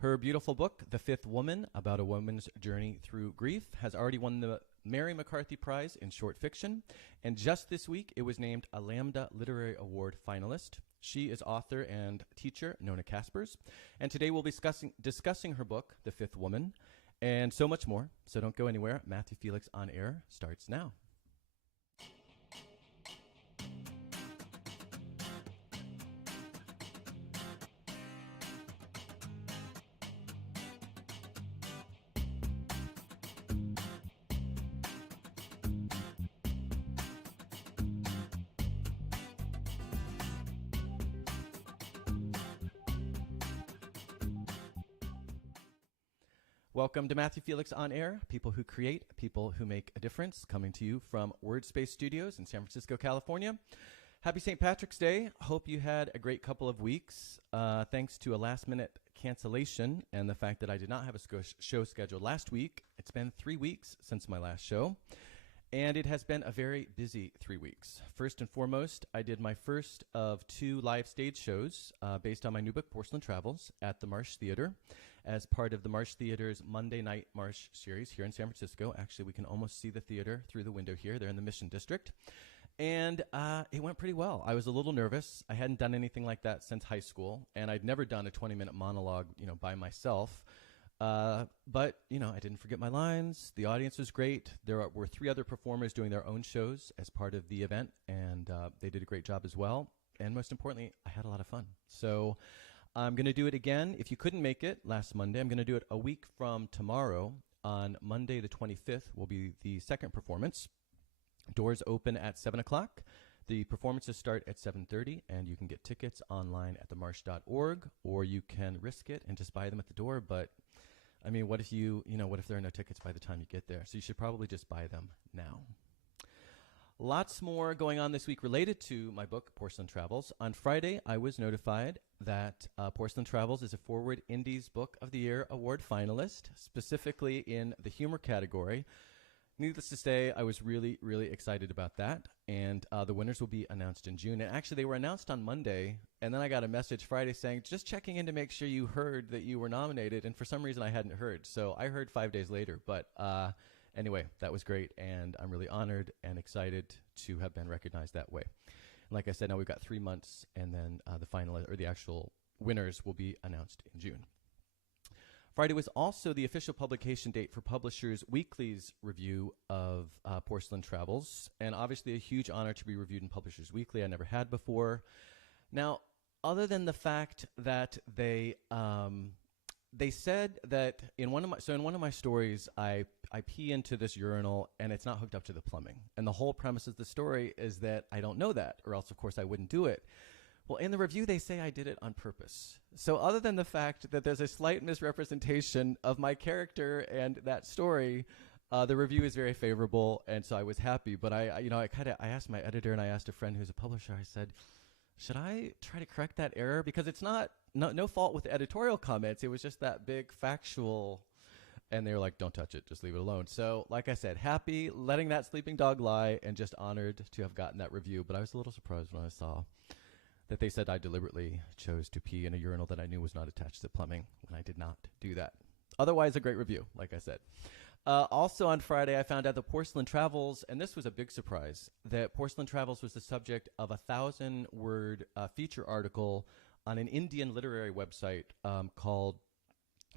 Her beautiful book, The Fifth Woman, about a woman's journey through grief, has already won the Mary McCarthy Prize in short fiction, and just this week it was named a Lambda Literary Award finalist. She is author and teacher Nona Caspers, and today we'll be discussing her book, The Fifth Woman, and so much more. So don't go anywhere. Matthew Felix on Air starts now. Welcome to Matthew Felix on Air, people who create, people who make a difference, coming to you from WordSpace Studios in San Francisco, California. Happy St. Patrick's Day. Hope you had a great couple of weeks. Thanks to a last-minute cancellation and the fact that I did not have a show scheduled last week. It's been 3 weeks since my last show, and it has been a very busy 3 weeks. First and foremost, I did my first of 2 live stage shows based on my new book, Porcelain Travels, at the Marsh Theater, as part of the Marsh Theater's Monday Night Marsh series here in San Francisco. Actually, we can almost see the theater through the window here. They're in the Mission District. And it went pretty well. I was a little nervous. I hadn't done anything like that since high school, and I'd never done a 20-minute monologue, by myself. But, I didn't forget my lines. The audience was great. There were 3 other performers doing their own shows as part of the event, and they did a great job as well. And most importantly, I had a lot of fun. So I'm going to do it again. If you couldn't make it last Monday, I'm going to do it a week from tomorrow. On Monday the 25th will be the second performance. Doors open at 7 o'clock. The performances start at 7:30, and you can get tickets online at themarsh.org, or you can risk it and just buy them at the door. But, what if what if there are no tickets by the time you get there? So you should probably just buy them now. Lots more going on this week related to my book, Porcelain Travels. On Friday, I was notified that Porcelain Travels is a Foreword Indies Book of the Year Award finalist, specifically in the humor category. Needless to say, I was really, really excited about that, and the winners will be announced in June. And actually, they were announced on Monday, and then I got a message Friday saying, just checking in to make sure you heard that you were nominated, and for some reason I hadn't heard. So I heard 5 days later, but anyway, that was great, and I'm really honored and excited to have been recognized that way. Like I said, now we've got 3 months, and then the actual winners will be announced in June. Friday was also the official publication date for Publishers Weekly's review of Porcelain Travels, and obviously a huge honor to be reviewed in Publishers Weekly. I never had before. Now, other than the fact that they said that in one of my stories, I pee into this urinal and it's not hooked up to the plumbing. And the whole premise of the story is that I don't know that, or else, of course, I wouldn't do it. Well, in the review, they say I did it on purpose. So other than the fact that there's a slight misrepresentation of my character and that story, the review is very favorable, and so I was happy. But I asked my editor and I asked a friend who's a publisher, I said, should I try to correct that error? Because it's no fault with the editorial comments. It was just that big factual. And they were like, don't touch it, just leave it alone. So like I said, happy letting that sleeping dog lie, and just honored to have gotten that review. But I was a little surprised when I saw that they said I deliberately chose to pee in a urinal that I knew was not attached to the plumbing, when I did not do that. Otherwise, a great review, like I said. Also on Friday, I found out that Porcelain Travels, and this was a big surprise, that Porcelain Travels was the subject of a 1,000-word feature article on an Indian literary website called,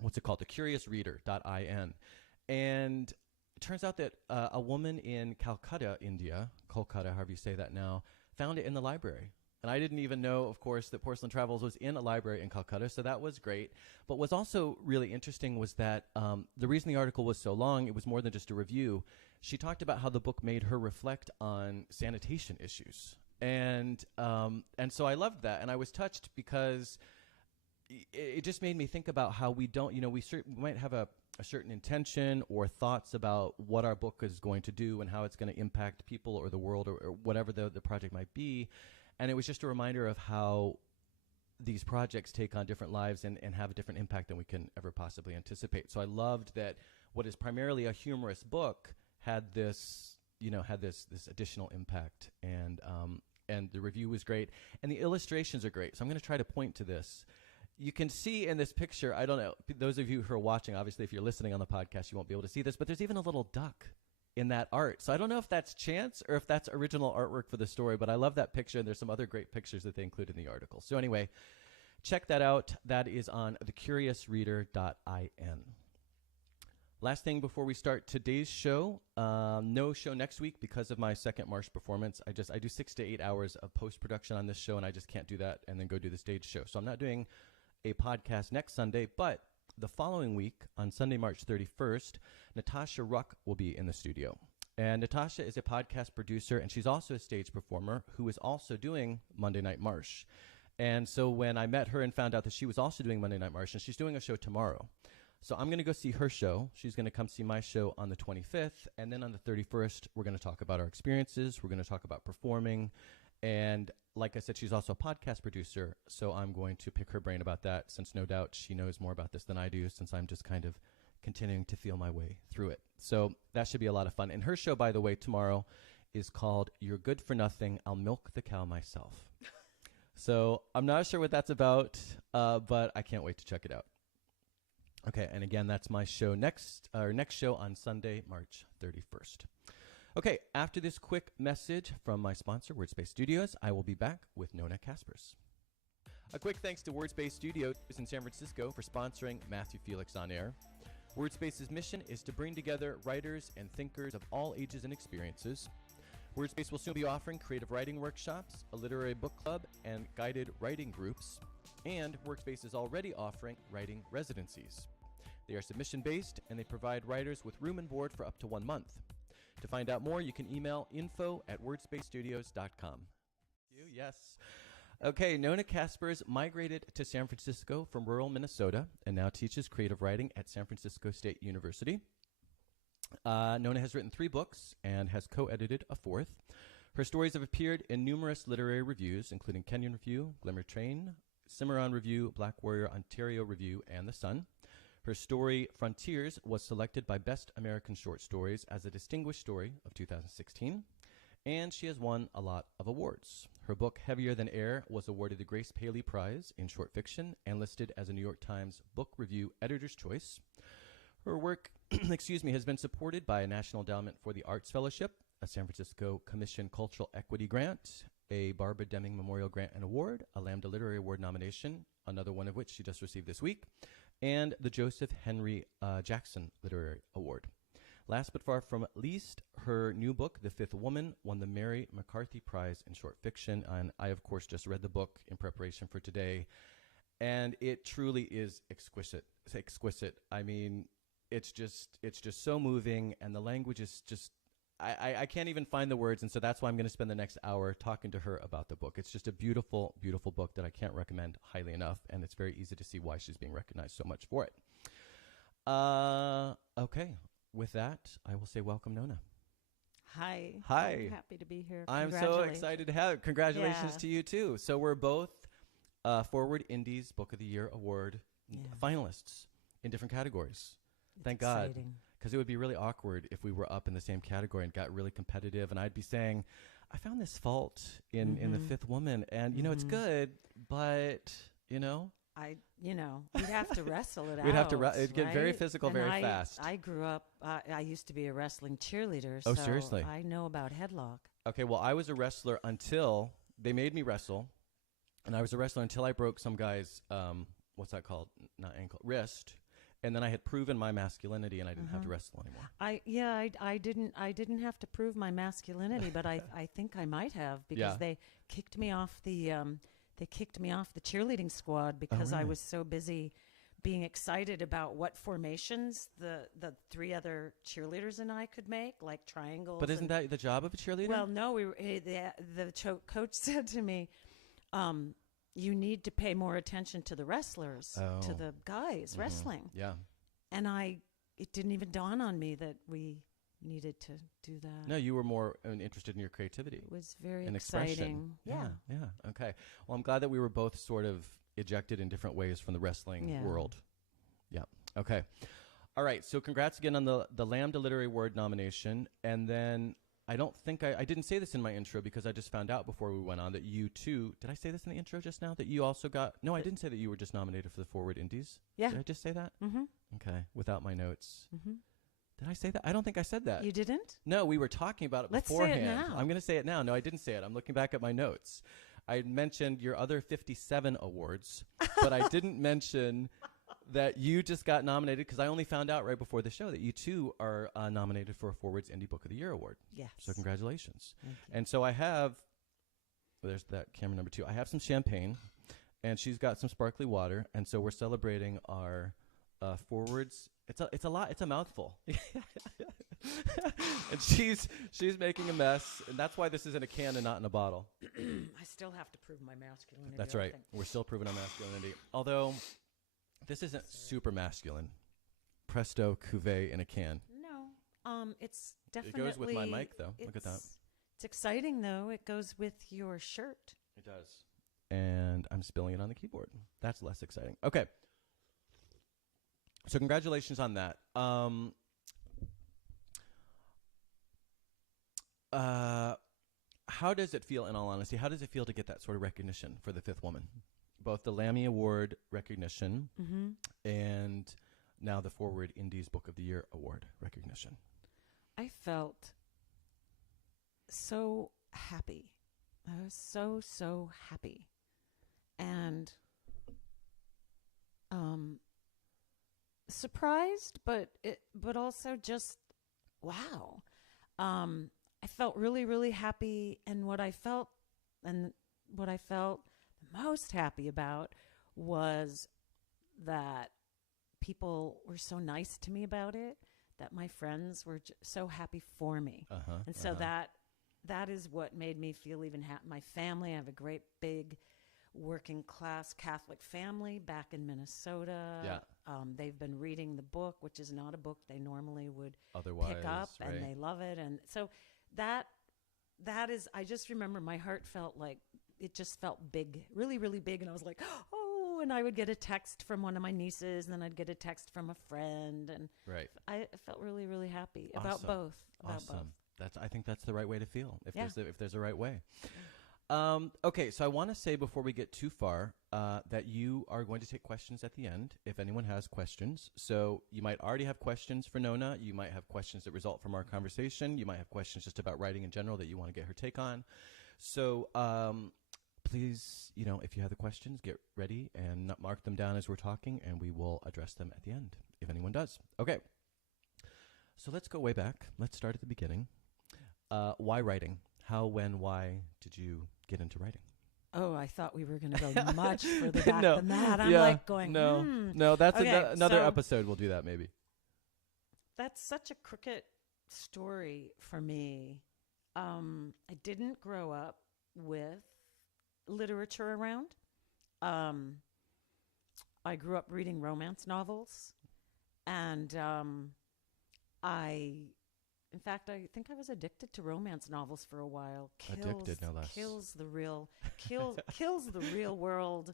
thecuriousreader.in. And it turns out that a woman in Calcutta, India, Kolkata, however you say that now, found it in the library. And I didn't even know, of course, that Porcelain Travels was in a library in Calcutta, so that was great. But what's also really interesting was that the reason the article was so long, it was more than just a review. She talked about how the book made her reflect on sanitation issues. And so I loved that, and I was touched because it just made me think about how we don't, we might have a certain intention or thoughts about what our book is going to do and how it's going to impact people or the world or whatever the project might be. And it was just a reminder of how these projects take on different lives and have a different impact than we can ever possibly anticipate. So I loved that what is primarily a humorous book had this additional impact. And the review was great. And the illustrations are great. So I'm going to try to point to this. you can see in this picture, I don't know, those of you who are watching, obviously if you're listening on the podcast, you won't be able to see this, but there's even a little duck in that art. So I don't know if that's chance or if that's original artwork for the story, but I love that picture, and there's some other great pictures that they include in the article. So anyway, check that out. That is on thecuriousreader.in. Last thing before we start today's show, no show next week because of my second March performance. I do 6 to 8 hours of post-production on this show, and I just can't do that and then go do the stage show. So I'm not doing a podcast next Sunday, but the following week, on Sunday, March 31st, Natasha Ruck will be in the studio. And Natasha is a podcast producer, and she's also a stage performer who is also doing Monday Night Marsh. And so when I met her and found out that she was also doing Monday Night Marsh, and she's doing a show tomorrow. So I'm going to go see her show. She's going to come see my show on the 25th. And then on the 31st, we're going to talk about our experiences. We're going to talk about performing. And like I said, she's also a podcast producer. So I'm going to pick her brain about that, since no doubt she knows more about this than I do, since I'm just kind of continuing to feel my way through it. So that should be a lot of fun. And her show, by the way, tomorrow is called You're Good for Nothing. I'll Milk the Cow Myself. So I'm not sure what that's about, but I can't wait to check it out. Okay, and again, that's my show next show on Sunday, March 31st. Okay, after this quick message from my sponsor, WordSpace Studios, I will be back with Nona Caspers. A quick thanks to WordSpace Studios in San Francisco for sponsoring Matthew Felix on Air. WordSpace's mission is to bring together writers and thinkers of all ages and experiences. WordSpace will soon be offering creative writing workshops, a literary book club, and guided writing groups. And Workspace is already offering writing residencies. They are submission-based, and they provide writers with room and board for up to 1 month. To find out more, you can email info@wordspaceststudios.com. Yes. Okay, Nona Caspers migrated to San Francisco from rural Minnesota and now teaches creative writing at San Francisco State University. Nona has written 3 books and has co-edited a 4th. Her stories have appeared in numerous literary reviews, including Kenyon Review, Glimmer Train, Cimarron Review, Black Warrior Ontario Review, and The Sun. Her story, Frontiers, was selected by Best American Short Stories as a Distinguished Story of 2016, and she has won a lot of awards. Her book, Heavier Than Air, was awarded the Grace Paley Prize in Short Fiction and listed as a New York Times Book Review Editor's Choice. Her work has been supported by a National Endowment for the Arts Fellowship, a San Francisco Commission Cultural Equity Grant, a Barbara Deming Memorial Grant and Award, a Lambda Literary Award nomination, another one of which she just received this week, and the Joseph Henry Jackson Literary Award. Last but far from least, her new book, The Fifth Woman, won the Mary McCarthy Prize in Short Fiction, and I, of course, just read the book in preparation for today, and it truly is exquisite. It's exquisite. I mean, it's just so moving, and the language is just, I can't even find the words, and so that's why I'm going to spend the next hour talking to her about the book. It's just a beautiful, beautiful book that I can't recommend highly enough, and it's very easy to see why she's being recognized so much for it. Okay, with that, I will say welcome, Nona. Hi. Hi. I'm happy to be here. I'm so excited to have it. Congratulations to you, too. So we're both Foreword Indies Book of the Year Award finalists in different categories. Thank God. Because it would be really awkward if we were up in the same category and got really competitive, and I'd be saying, I found this fault in The Fifth Woman, and, it's good, but, we'd have to wrestle it out. We'd have to it'd get very physical very fast. I grew up, I used to be a wrestling cheerleader, so seriously? I know about headlock. Okay, well, I was a wrestler until they made me wrestle, and I was a wrestler until I broke some guy's, what's that called? Not ankle, wrist. And then I had proven my masculinity, and I didn't have to wrestle anymore. I didn't have to prove my masculinity, but I think I might have, because they kicked me off the cheerleading squad because I was so busy being excited about what formations the 3 other cheerleaders and I could make, like triangles. But isn't that the job of a cheerleader? Well, no. The coach said to me, you need to pay more attention to the wrestlers, to the guys wrestling. Yeah. And it didn't even dawn on me that we needed to do that. No, you were more interested in your creativity. It was very exciting. Expression. Yeah. Okay. Well, I'm glad that we were both sort of ejected in different ways from the wrestling world. Yeah. Okay. All right. So congrats again on the Lambda Literary Award nomination. And then I don't think I didn't say this in my intro because I just found out before we went on that you too. Did I say this in the intro just now? That you also got? No, I didn't say that you were just nominated for the Foreword Indies. Yeah. Did I just say that? Mm-hmm. Okay, without my notes. Mm-hmm. Did I say that? I don't think I said that. You didn't? No, we were talking about it Let's beforehand. say it now. I'm going to say it now. No, I didn't say it. I'm looking back at my notes. I mentioned your other 57 awards, but I didn't mention that you just got nominated because I only found out right before the show that you too are nominated for a Foreword's Indie Book of the Year award. Yes. So congratulations. Thank you. And so I have, there's that camera number 2. I have some champagne, and she's got some sparkly water, and so we're celebrating our Forewords. It's a lot. It's a mouthful. And she's making a mess, and that's why this is in a can and not in a bottle. I still have to prove my masculinity. That's right. We're still proving our masculinity. Although this isn't super masculine. Presto cuvee in a can. No. It's definitely. It goes with my mic, though. Look at that. It's exciting, though. It goes with your shirt. It does. And I'm spilling it on the keyboard. That's less exciting. Okay. So congratulations on that. How does it feel, in all honesty? How does it feel to get that sort of recognition for The Fifth Woman? Both the Lammy Award recognition and now the Foreword Indies Book of the Year Award recognition. I felt so happy. I was so happy. And surprised, but also just wow. I felt really happy, and what I felt the most happy about was that people were so nice to me about it, that my friends were so happy for me. And so that is what made me feel even happy. My family, I have a great big working class Catholic family back in Minnesota. Yeah. They've been reading the book, which is not a book they normally would otherwise pick up, right. And they love it. And so that is, I just remember my heart felt like, it just felt big, really big. And I was like, oh, and I would get a text from one of my nieces, and then I'd get a text from a friend. And right. I felt really happy Awesome. about both. Awesome. I think that's the right way to feel, if Yeah. there's a right way. Okay, so I want to say before we get too far that you are going to take questions at the end if anyone has questions. So you might already have questions for Nona. You might have questions that result from our conversation. You might have questions just about writing in general that you want to get her take on. So please, if you have the questions, get ready and mark them down as we're talking, and we will address them at the end if anyone does. Okay, so let's go way back. Let's start at the beginning. Why writing? How, when, why did you get into writing? Oh, I thought we were going to go much further back than that. I'm going, No, that's okay, another episode. We'll do that maybe. That's such a crooked story for me. I didn't grow up with literature around. I grew up reading romance novels, and in fact, I think I was addicted to romance novels for a while. Addicted, no less. Kills the real world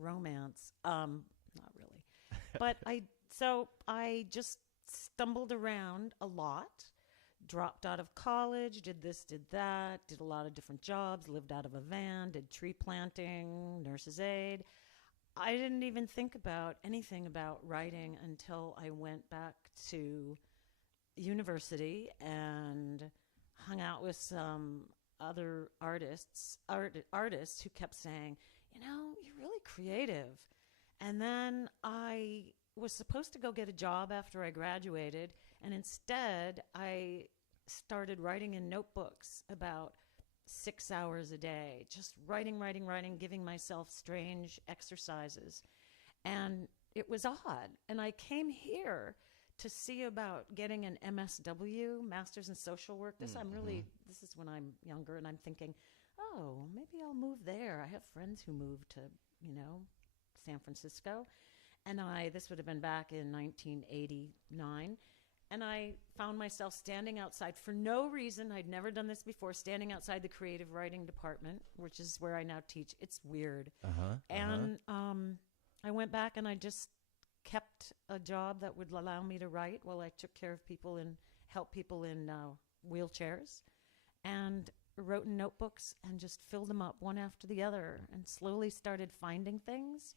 romance. Not really, but I just stumbled around a lot. Dropped out of college, did this, did that, did a lot of different jobs, lived out of a van, did tree planting, nurse's aide. I didn't even think about anything about writing until I went back to university and hung out with some other artists who kept saying, you're really creative. And then I was supposed to go get a job after I graduated, and instead I started writing in notebooks about 6 hours a day, just writing, giving myself strange exercises. And it was odd. And I came here to see about getting an MSW, Master's in Social Work. This is when I'm younger, and I'm thinking, oh, maybe I'll move there. I have friends who moved to, San Francisco. And this would have been back in 1989. And I found myself standing outside for no reason. I'd never done this before, standing outside the creative writing department, which is where I now teach. It's weird. And I went back and I just kept a job that would allow me to write while I took care of people and help people in wheelchairs, and wrote in notebooks and just filled them up one after the other and slowly started finding things.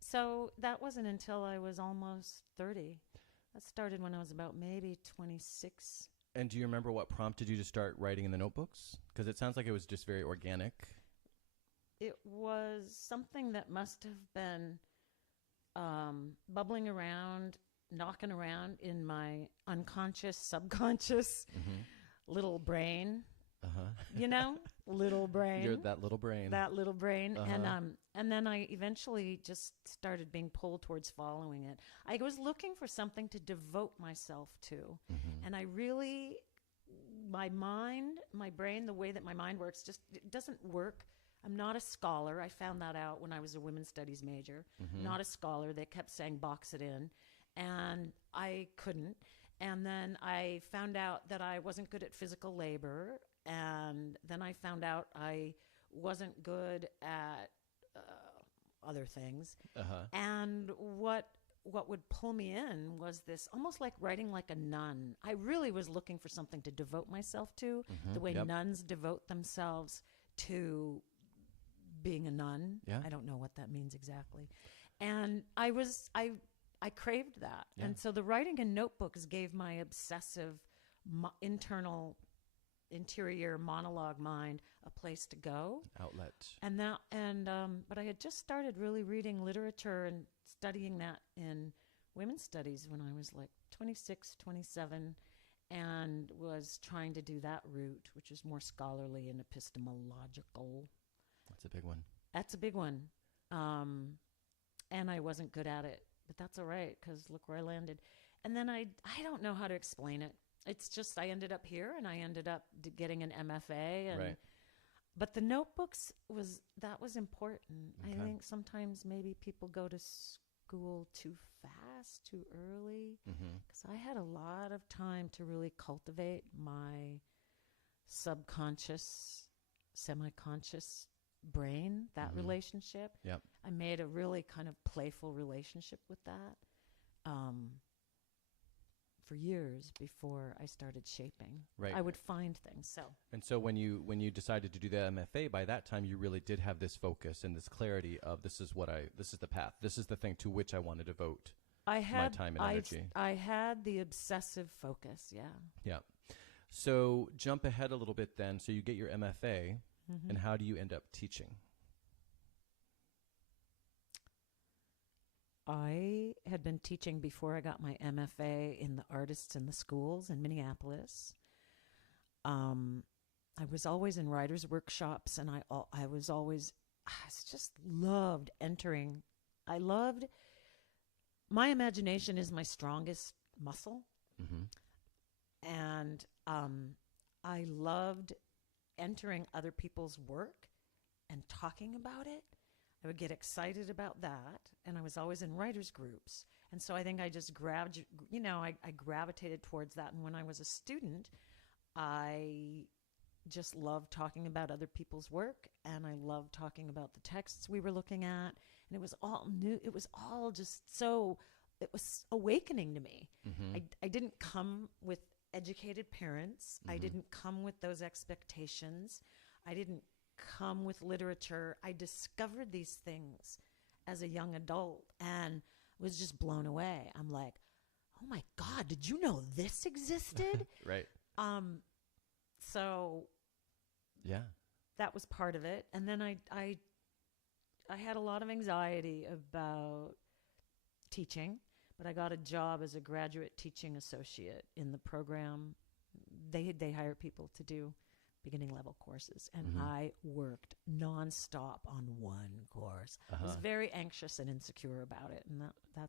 So that wasn't until I was almost 30. That started when I was about maybe 26. And do you remember what prompted you to start writing in the notebooks? Because it sounds like it was just very organic. It was something that must have been bubbling around, knocking around in my unconscious, subconscious little brain. You know, little brain. You're that little brain. That little brain. And then I eventually just started being pulled towards following it. I was looking for something to devote myself to. And I really, my mind, my brain, the way that my mind works, just it doesn't work. I'm not a scholar. I found that out when I was a women's studies major. Not a scholar. They kept saying box it in. And I couldn't. And then I found out that I wasn't good at physical labor. And then I found out I wasn't good at other things. And what would pull me in was this almost like writing like a nun. I really was looking for something to devote myself to, the way nuns devote themselves to being a nun. I don't know what that means exactly. And I craved that. And so the writing in notebooks gave my obsessive interior monologue mind a place to go, outlet. But I had just started really reading literature and studying that in women's studies when I was like 26, 27, and was trying to do that route, which is more scholarly and epistemological. That's a big one. That's a big one. And I wasn't good at it, but that's all right, because look where I landed. And then I don't know how to explain it. It's just I ended up here, and I ended up getting an MFA. And, but the notebooks was important. I think sometimes maybe people go to school too fast, too early, because I had a lot of time to really cultivate my subconscious, semi-conscious brain, that relationship. I made a really kind of playful relationship with that. For years before I started shaping. I would find things. So when you decided to do the MFA, by that time you really did have this focus and this clarity of this is the path. This is the thing to which I want to devote my time and energy. I had the obsessive focus, Yeah. So jump ahead a little bit then. So you get your MFA, and how do you end up teaching? I had been teaching before I got my MFA in the artists in the schools in Minneapolis. I was always in writers' workshops, and I just loved entering. My imagination is my strongest muscle. And I loved entering other people's work and talking about it. I would get excited about that, and I was always in writers' groups. And so I think I just I gravitated towards that. And when I was a student, I just loved talking about other people's work, and I loved talking about the texts we were looking at. And it was all new. It was all just it was awakening to me. I didn't come with educated parents. I didn't come with those expectations. I didn't come with literature. I discovered these things as a young adult and was just blown away. I'm like, oh my God, did you know this existed? So that was part of it. And then I had a lot of anxiety about teaching, but I got a job as a graduate teaching associate in the program. They hire people to do beginning level courses, and I worked nonstop on one course. I was very anxious and insecure about it, and I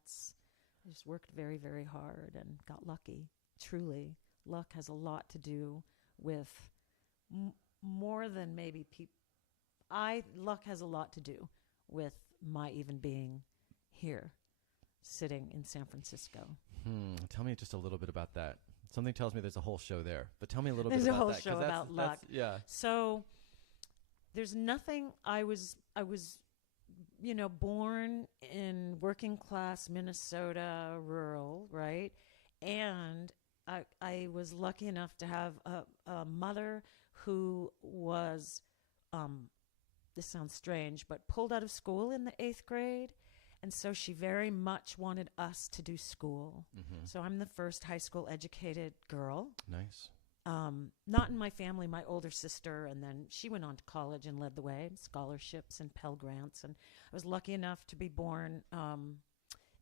just worked very, very hard and got lucky. Truly, luck has a lot to do with more than maybe people. Luck has a lot to do with my even being here, sitting in San Francisco. Tell me just a little bit about that. Something tells me there's a whole show there, but tell me a little bit about that. There's a whole show about luck. So there's nothing. I was, born in working class Minnesota, rural, right? And I was lucky enough to have a mother who was, this sounds strange, but pulled out of school in the 8th grade. And so she very much wanted us to do school. Mm-hmm. So I'm the first high school educated girl. Nice. Not in my family, my older sister, and then she went on to college and led the way, scholarships and Pell Grants. And I was lucky enough to be born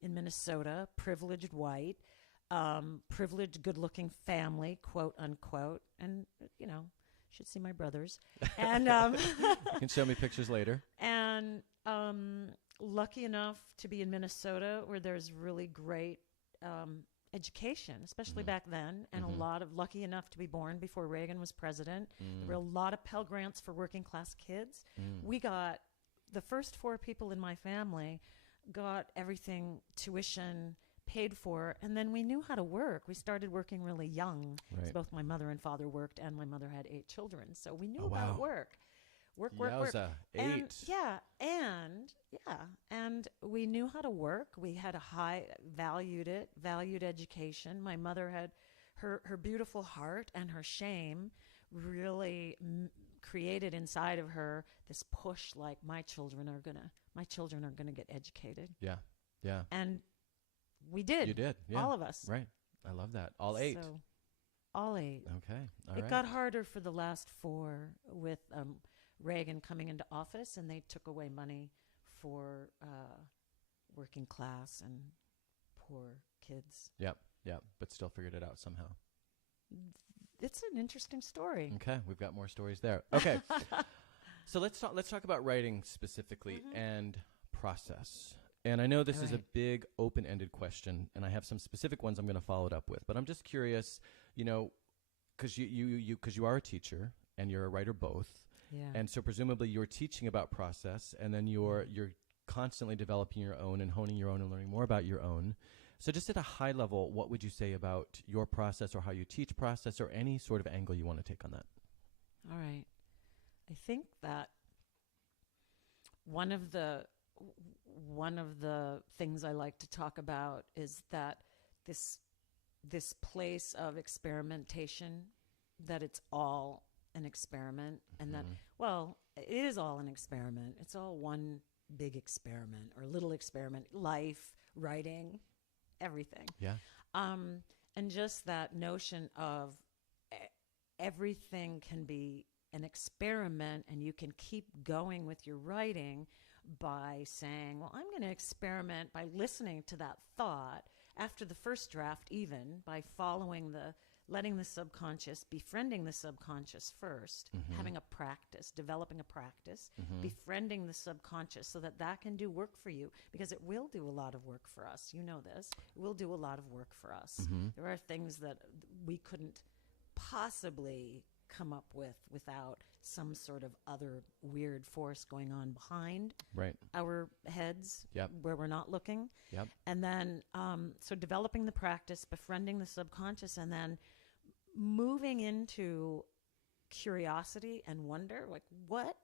in Minnesota, privileged white, privileged, good-looking family, quote, unquote. And, you know, should see my brothers. And you can show me pictures later. And lucky enough to be in Minnesota where there's really great education, especially back then, and a lot of lucky enough to be born before Reagan was president. There were a lot of Pell Grants for working class kids. We got, the first 4 people in my family got everything, tuition paid for, and then we knew how to work. We started working really young. Right. Both my mother and father worked, and my mother had 8 children, so we knew about work. Work. Yowza, 8. And we knew how to work. We had a valued education. My mother had her beautiful heart and her shame really created inside of her this push, like my children are gonna get educated. Yeah. And we did. You did, yeah. All of us. Right. I love that. All 8. So, all 8. Okay. It got harder for the last 4 with Reagan coming into office, and they took away money for working class and poor kids. Yep, but still figured it out somehow. It's an interesting story. Okay, we've got more stories there. Okay, so let's talk about writing specifically and process. And I know this is a big open-ended question, and I have some specific ones I'm going to follow it up with. But I'm just curious, you know, because you are a teacher and you're a writer both. Yeah. And so presumably you're teaching about process, and then you're constantly developing your own and honing your own and learning more about your own. So just at a high level, what would you say about your process or how you teach process or any sort of angle you want to take on that? All right. I think that one of the things I like to talk about is that this place of experimentation, that it's all an experiment, and that, well, it is all an experiment. It's all one big experiment or little experiment, life, writing, everything. Yeah. And just that notion of everything can be an experiment, and you can keep going with your writing by saying, well, I'm going to experiment by listening to that thought after the first draft, even by letting the subconscious, befriending the subconscious first, having a practice, developing a practice, befriending the subconscious so that can do work for you, because it will do a lot of work for us. You know this. It will do a lot of work for us. There are things that we couldn't possibly come up with without some sort of other weird force going on behind our heads where we're not looking. Yep. And then, so developing the practice, befriending the subconscious, and then moving into curiosity and wonder, like what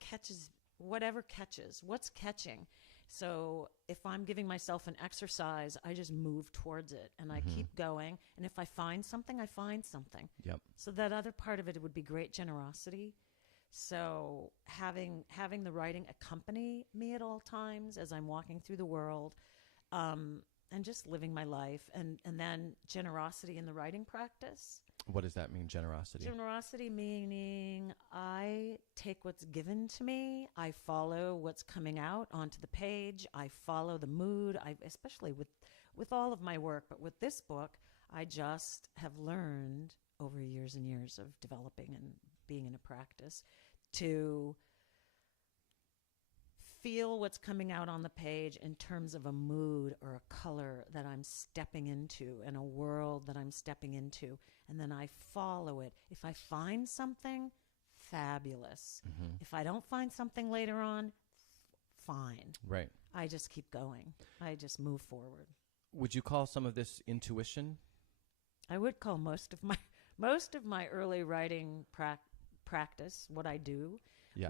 catches, whatever catches, what's catching. So if I'm giving myself an exercise, I just move towards it and I keep going. And if I find something, I find something. Yep. So that other part of it would be great generosity. So having the writing accompany me at all times as I'm walking through the world, and just living my life, and then generosity in the writing practice. What does that mean, generosity? Generosity meaning I take what's given to me, I follow what's coming out onto the page, I follow the mood, especially with all of my work, but with this book, I just have learned over years and years of developing and being in a practice to feel what's coming out on the page in terms of a mood or a color that I'm stepping into and a world that I'm stepping into, and then I follow it. If I find something, fabulous. If I don't find something later on, fine. Right. I just keep going. I just move forward. Would you call some of this intuition? I would call most of my early writing practice, what I do,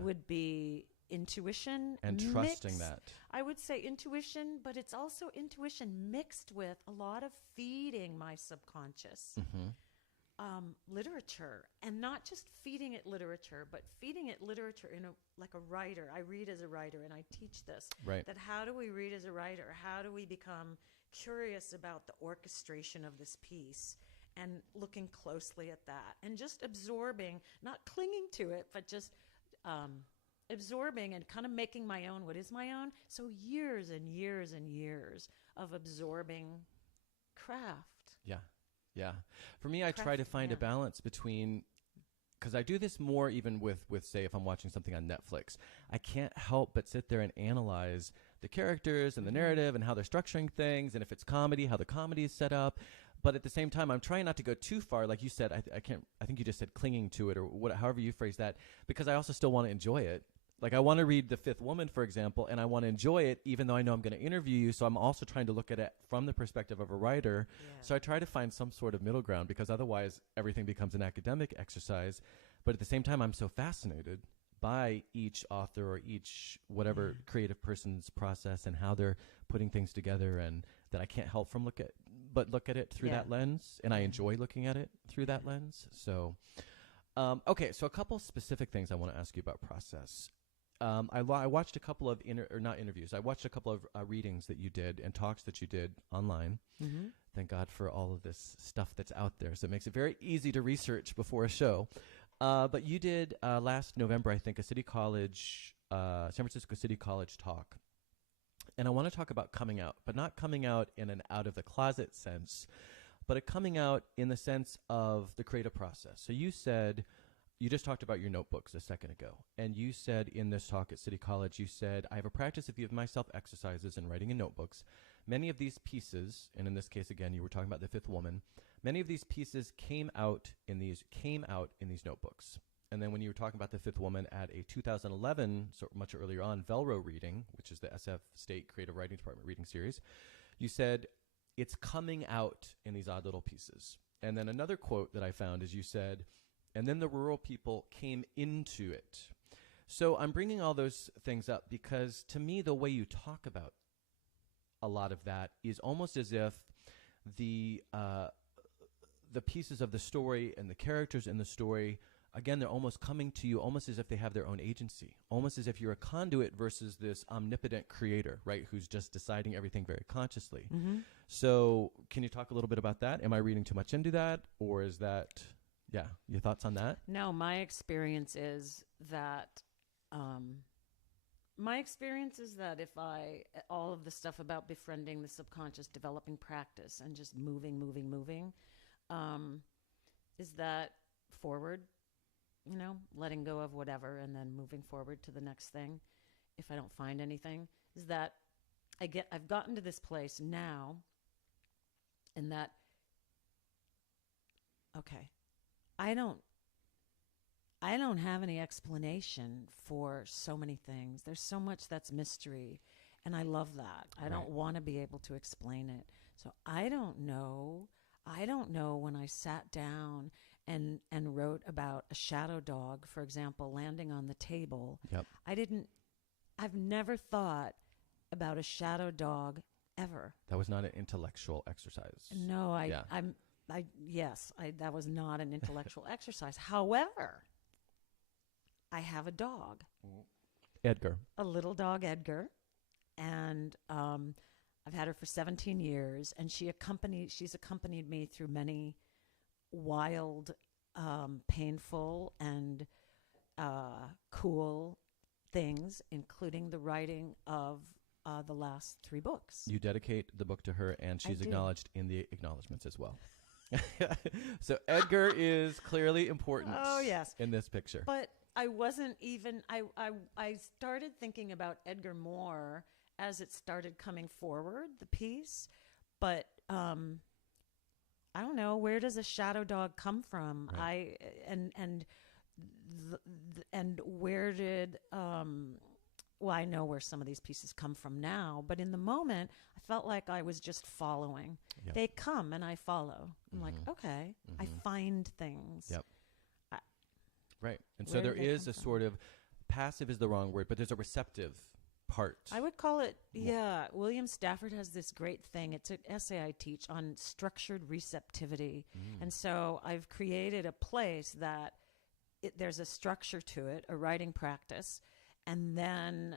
would be intuition and trusting that. I would say intuition, but it's also intuition mixed with a lot of feeding my subconscious literature, and not just feeding it literature, but feeding it literature in like a writer. I read as a writer, and I teach this. Right. That how do we read as a writer? How do we become curious about the orchestration of this piece? And looking closely at that, and just absorbing, not clinging to it, but just absorbing and kind of making my own what is my own. So years and years and years of absorbing craft. Yeah. Yeah. For me, I try to find a balance between, because I do this more even with, say, if I'm watching something on Netflix, I can't help but sit there and analyze the characters and the narrative and how they're structuring things, and if it's comedy, how the comedy is set up. But at the same time, I'm trying not to go too far. Like you said, I think you just said clinging to it, or however you phrase that, because I also still want to enjoy it. Like, I want to read The Fifth Woman, for example, and I want to enjoy it, even though I know I'm going to interview you. So I'm also trying to look at it from the perspective of a writer. Yeah. So I try to find some sort of middle ground, because otherwise everything becomes an academic exercise. But at the same time, I'm so fascinated by each author or each whatever creative person's process and how they're putting things together, and that I can't help from look at it through that lens, and I enjoy looking at it through that lens. So, okay, so a couple specific things I want to ask you about process. I watched a couple of not interviews. I watched a couple of readings that you did and talks that you did online. Mm-hmm. Thank God for all of this stuff that's out there. So it makes it very easy to research before a show. But you did last November, I think, a San Francisco City College talk. And I want to talk about coming out, but not coming out in an out of the closet sense, but a coming out in the sense of the creative process. So you just talked about your notebooks a second ago, and you said in this talk at City College, you said, I have a practice of giving myself exercises and writing in notebooks. Many of these pieces, and in this case, again, you were talking about The Fifth Woman, many of these pieces came out in these notebooks. And then when you were talking about The Fifth Woman at a 2011, so much earlier on, Velro reading, which is the SF State Creative Writing Department reading series, you said, it's coming out in these odd little pieces. And then another quote that I found is you said, and then the rural people came into it. So I'm bringing all those things up because to me, the way you talk about a lot of that is almost as if the pieces of the story and the characters in the story, again, they're almost coming to you almost as if they have their own agency, almost as if you're a conduit versus this omnipotent creator, right, who's just deciding everything very consciously. Mm-hmm. So can you talk a little bit about that? Am I reading too much into that, or is that... Yeah, your thoughts on that? No, my experience is that if all of the stuff about befriending the subconscious, developing practice, and just moving, is that forward, letting go of whatever and then moving forward to the next thing. If I don't find anything, is that I've gotten to this place now, in that, okay, I don't have any explanation for so many things. There's so much that's mystery, and I love that. I don't want to be able to explain it. So I don't know when I sat down and wrote about a shadow dog, for example, landing on the table. Yep. I've never thought about a shadow dog ever. That was not an intellectual exercise. No, that was not an intellectual exercise. However, I have a dog. Edgar. A little dog, Edgar. And I've had her for 17 years, and she's accompanied me through many wild, painful, and cool things, including the writing of the last 3 books. You dedicate the book to her, and she's acknowledged in the acknowledgments as well. So Edgar is clearly important in this picture. But I wasn't even, I started thinking about Edgar more as it started coming forward, the piece. But I don't know, where does a shadow dog come from? Right. And where did, I know where some of these pieces come from now, but in the moment, I felt like I was just following. Yep. They come and I follow. I'm like, okay, I find things. Yep. Right. And so there is a sort of passive is the wrong word, but there's a receptive part. I would call it, yeah. William Stafford has this great thing. It's an essay I teach on structured receptivity. And so I've created a place that there's a structure to it, a writing practice. And then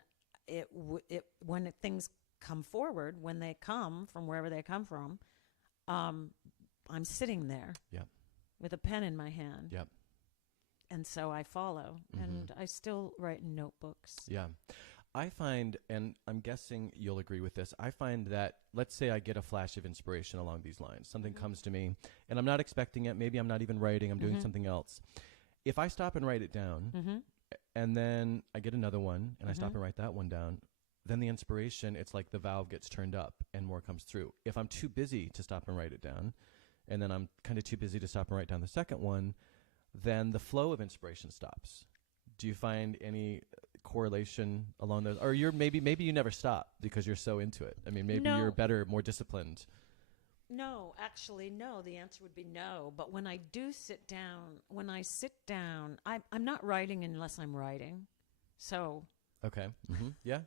when things come forward, when they come from wherever they come from, I'm sitting there with a pen in my hand. Yep. And so I follow. And I still write in notebooks. Yeah. I find, and I'm guessing you'll agree with this, I find that, let's say I get a flash of inspiration along these lines. Something comes to me, and I'm not expecting it. Maybe I'm not even writing. I'm doing something else. If I stop and write it down, and then I get another one, and I stop and write that one down, then the inspiration, it's like the valve gets turned up, and more comes through. If I'm too busy to stop and write it down, and then I'm kind of too busy to stop and write down the second one, then the flow of inspiration stops. Do you find any correlation along those, or maybe you never stop because you're so into it? I mean, maybe you're better, more disciplined. No, actually, no. The answer would be no. But when I do sit down, I'm not writing unless I'm writing. So okay, yeah.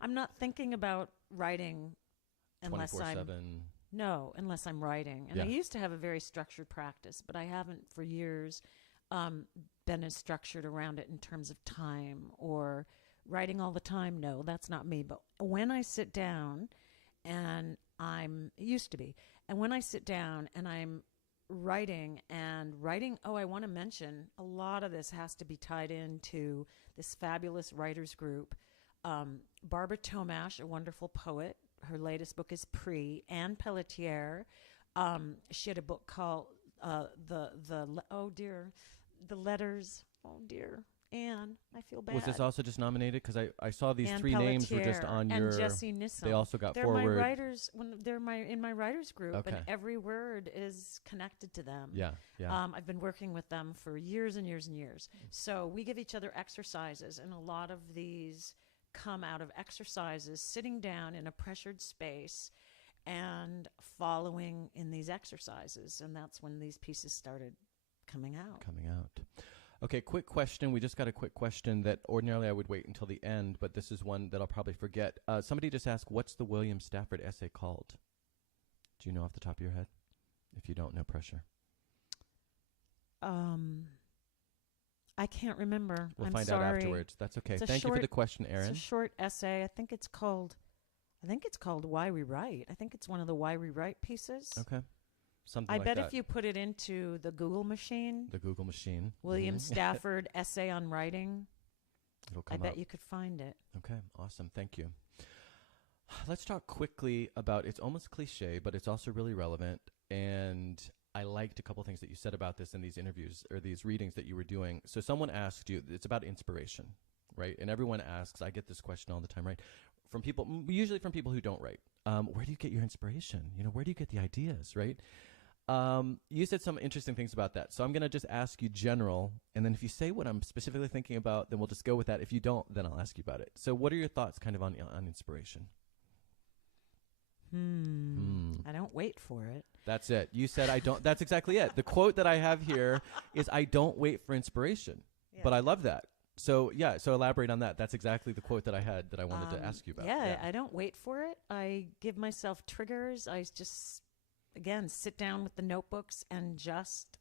I'm not thinking about writing unless 24/7. Unless I'm writing. And I used to have a very structured practice, but I haven't for years been as structured around it in terms of time or writing all the time. No, that's not me. But when I sit down and when I sit down and I'm writing, I want to mention a lot of this has to be tied into this fabulous writers group. Barbara Tomash, a wonderful poet, her latest book is Anne Pelletier. She had a book called The Letters. Oh, dear. Anne, I feel bad. Was this also just nominated? Because I saw these Anne three names were just on and your... Jesse Nissom. They also got they're Foreword. My writers. They're in my writers group, Okay. and every word is connected to them. Yeah. I've been working with them for years and years and years. So we give each other exercises, and a lot of these come out of exercises, sitting down in a pressured space and following in these exercises. And that's when these pieces started coming out. Okay, quick question. We just got a quick question that ordinarily I would wait until the end, but this is one that I'll probably forget. Somebody just asked, what's the William Stafford essay called? Do you know off the top of your head? If you don't, no pressure. I can't remember. We'll I'm find sorry. out afterwards. That's okay. Thank you for the question, Erin. It's a short essay. I think it's called Why We Write. I think it's one of the Why We Write pieces. Okay. Something I like bet that. if you put it into the Google machine, William Stafford essay on writing, it'll come I bet up. you could find it. Okay, awesome. Thank you. Let's talk quickly about, it's almost cliche, but it's also really relevant. And I liked a couple things that you said about this in these interviews or these readings that you were doing. So someone asked you, it's about inspiration, right? And everyone asks, I get this question all the time, right? Usually from people who don't write. Where do you get your inspiration? Where do you get the ideas, right? You said some interesting things about that. So I'm going to just ask you general, and then if you say what I'm specifically thinking about, then we'll just go with that. If you don't, then I'll ask you about it. So what are your thoughts kind of on inspiration? I don't wait for it. That's it. You said I don't. That's exactly it. The quote that I have here is I don't wait for inspiration. Yeah. But I love that. So, so elaborate on that. That's exactly the quote that I had that I wanted to ask you about. Yeah, I don't wait for it. I give myself triggers. I just, again, sit down with the notebooks and just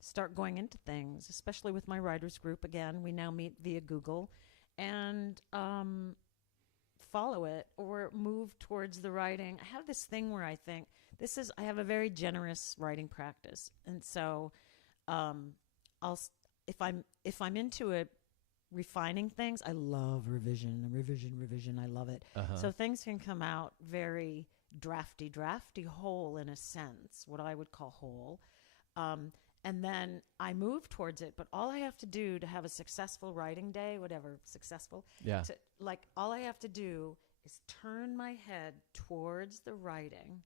start going into things, especially with my writers group. Again, we now meet via Google and follow it or move towards the writing. I have this thing where I think I have a very generous writing practice. And so if I'm into it, refining things, I love revision. I love it. So things can come out very drafty, whole in a sense, what I would call whole. And then I move towards it. But all I have to do to have a successful writing day, whatever, successful, all I have to do is turn my head towards the writing,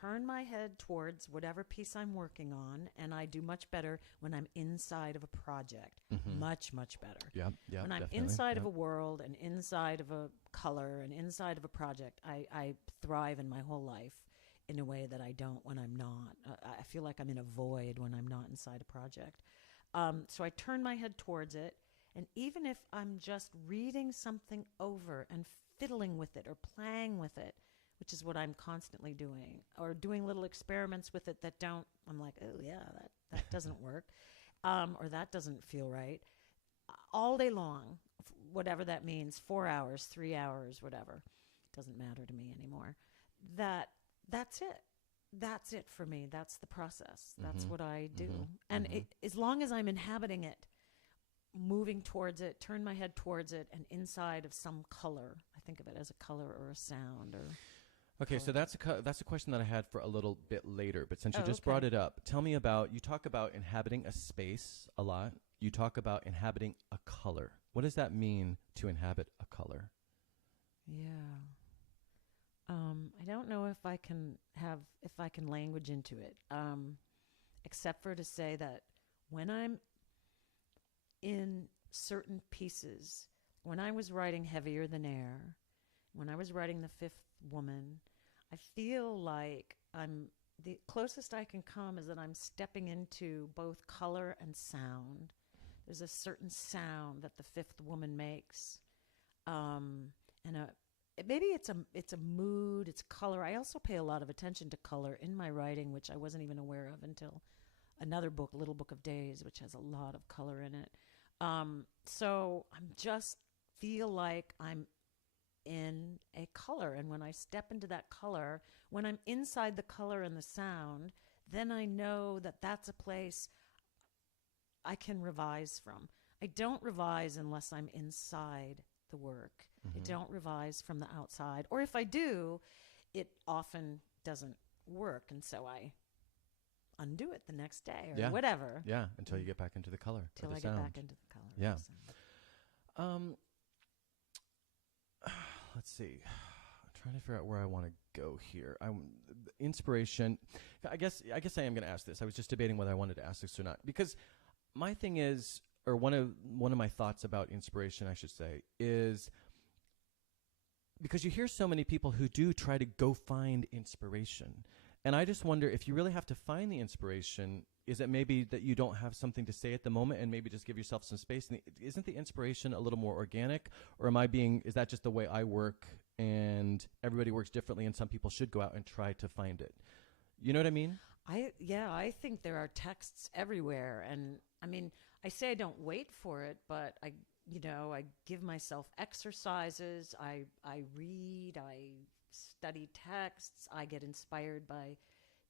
turn my head towards whatever piece I'm working on, and I do much better when I'm inside of a project. Much, much better. Yeah. When I'm inside of a world and inside of a color and inside of a project, I thrive in my whole life in a way that I don't when I'm not. I feel like I'm in a void when I'm not inside a project. So I turn my head towards it, And even if I'm just reading something over and fiddling with it or playing with it, which is what I'm constantly doing, or doing little experiments with it that don't, I'm like, oh yeah, that doesn't work, or that doesn't feel right. All day long, whatever that means, 4 hours, 3 hours, whatever, doesn't matter to me anymore. That's it. That's it for me. That's the process. That's what I do. And as long as I'm inhabiting it, moving towards it, turn my head towards it, and inside of some color, I think of it as a color or a sound or... Okay, so that's a question that I had for a little bit later, but since you just brought it up, tell me about, you talk about inhabiting a space a lot. You talk about inhabiting a color. What does that mean to inhabit a color? Yeah. I don't know if I can language into it, except for to say that when I'm in certain pieces, when I was writing Heavier Than Air, when I was writing The Fifth Woman, I feel like the closest I can come is that I'm stepping into both color and sound. There's a certain sound that The Fifth Woman makes, and maybe it's a mood, it's color. I also pay a lot of attention to color in my writing, which I wasn't even aware of until another book, Little Book of Days, which has a lot of color in it. So I'm just feel like I'm in a color, and when I step into that color, when I'm inside the color and the sound, then I know that that's a place I can revise from. I don't revise unless I'm inside the work. I don't revise from the outside, or if I do, it often doesn't work, and so I undo it the next day or whatever. Yeah, until you get back into the color. Until I sound. Get back into the color. Yeah. Let's see. I'm trying to figure out where I want to go here. Inspiration. I guess I am going to ask this. I was just debating whether I wanted to ask this or not, because my thing is, or one of my thoughts about inspiration, I should say, is because you hear so many people who do try to go find inspiration. And I just wonder if you really have to find the inspiration, is it maybe that you don't have something to say at the moment and maybe just give yourself some space? And isn't the inspiration a little more organic? Or is that just the way I work and everybody works differently and some people should go out and try to find it? You know what I mean? I think there are texts everywhere. And I mean, I say I don't wait for it, but I give myself exercises. I read, I study texts. I get inspired by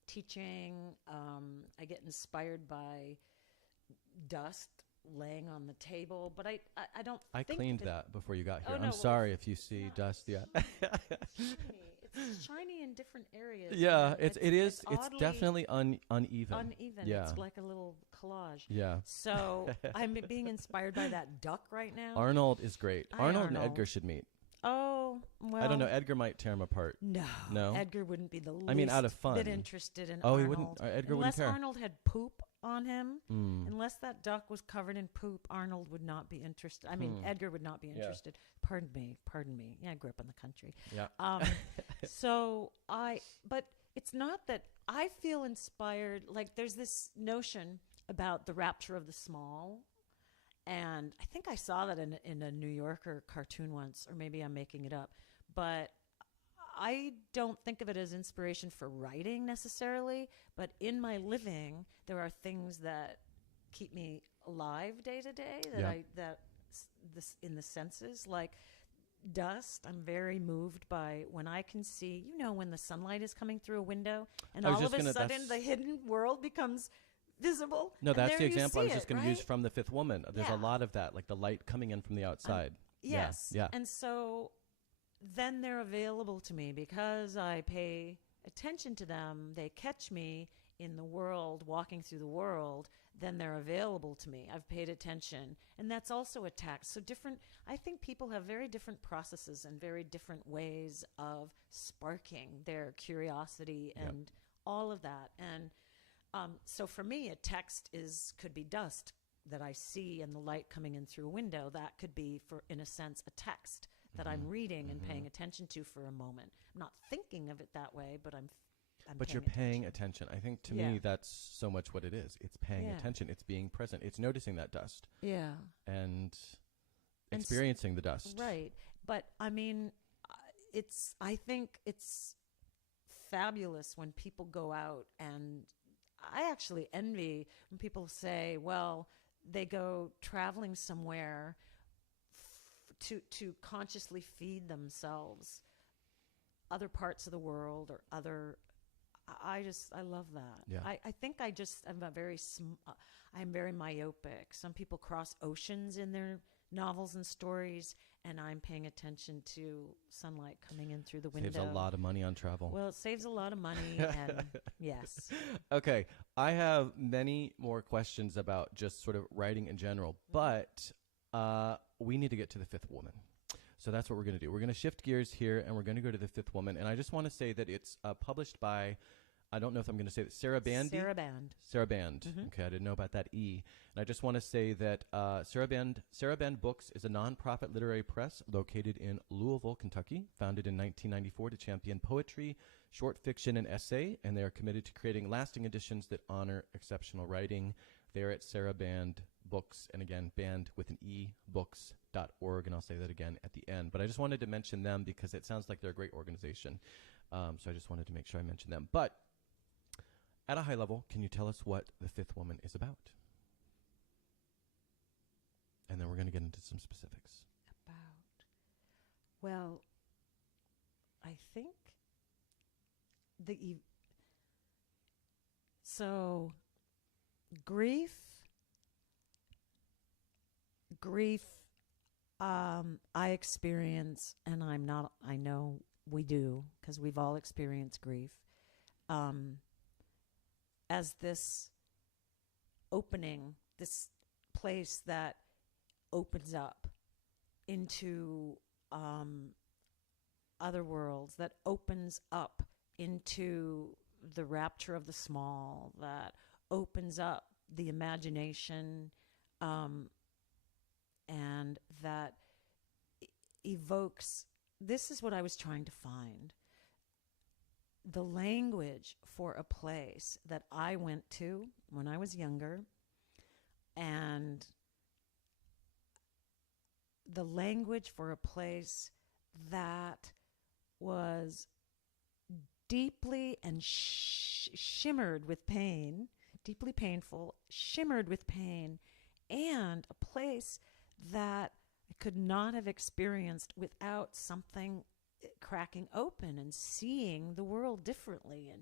teaching. I get inspired by dust laying on the table, but I don't. I cleaned that before you got here. Oh, no, I'm sorry if you see dust. Yeah. It's shiny in different areas. Yeah, it is. It's definitely uneven. Uneven. Yeah. It's like a little collage. Yeah. So I'm being inspired by that duck right now. Arnold is great. Hi, Arnold and Edgar should meet. Oh, well. I don't know. Edgar might tear him apart. No. Edgar wouldn't be the least out of fun. bit interested in Arnold. Arnold. He wouldn't. Edgar wouldn't care. Unless Arnold had poop on him, unless that duck was covered in poop, Arnold would not be interested. I mean, Edgar would not be interested. Yeah. Pardon me. Yeah, I grew up in the country. Yeah. But it's not that I feel inspired. Like there's this notion about the rapture of the small. And I think I saw that in a New Yorker cartoon once, or maybe I'm making it up. But I don't think of it as inspiration for writing necessarily. But in my living, there are things that keep me alive day to day. In the senses, like dust. I'm very moved by when I can see. When the sunlight is coming through a window, and all of a sudden the hidden world becomes visible. No, that's the example I was just going to use from The Fifth Woman. There's a lot of that, like the light coming in from the outside. Yes. Yeah. And so then they're available to me because I pay attention to them. They catch me in the world, walking through the world. Then they're available to me. I've paid attention. And that's also a tax. So I think people have very different processes and very different ways of sparking their curiosity and all of that. And so for me, a text could be dust that I see and the light coming in through a window. That could be, in a sense, a text that I'm reading and paying attention to for a moment. I'm not thinking of it that way, but I'm But you're paying attention. I think to me that's so much what it is. It's paying attention. It's being present. It's noticing that dust. Yeah. And experiencing the dust. Right. But I mean, I think it's fabulous when people go out, and I actually envy when people say, well, they go traveling somewhere to consciously feed themselves other parts of the world or other. I love that. Yeah. I think I'm very myopic. Some people cross oceans in their novels and stories, and I'm paying attention to sunlight coming in through the window. Saves a lot of money on travel. Well, it saves a lot of money, and yes. Okay, I have many more questions about just sort of writing in general, but we need to get to the fifth woman. So that's what we're going to do. We're going to shift gears here, and we're going to go to the fifth woman. And I just want to say that it's published by, I don't know if I'm going to say that, Sarah Band. Sarah Band. Sarah Band. Mm-hmm. Okay, I didn't know about that E. And I just want to say that Sarah Band Books is a nonprofit literary press located in Louisville, Kentucky, founded in 1994 to champion poetry, short fiction, and essay. And they are committed to creating lasting editions that honor exceptional writing. They're at Sarah Band Books, and again, band with an E, books.org, and I'll say that again at the end. But I just wanted to mention them because it sounds like they're a great organization. So I just wanted to make sure I mentioned them. But at a high level, can you tell us what the fifth woman is about? And then we're going to get into some specifics. Well, I think so grief, I experience, and I know we do, because we've all experienced grief, as this opening, this place that opens up into other worlds, that opens up into the rapture of the small, that opens up the imagination, and that evokes, this is what I was trying to find, the language for a place that I went to when I was younger, and the language for a place that was deeply and shimmered with pain, deeply painful, shimmered with pain, and a place that I could not have experienced without something cracking open and seeing the world differently,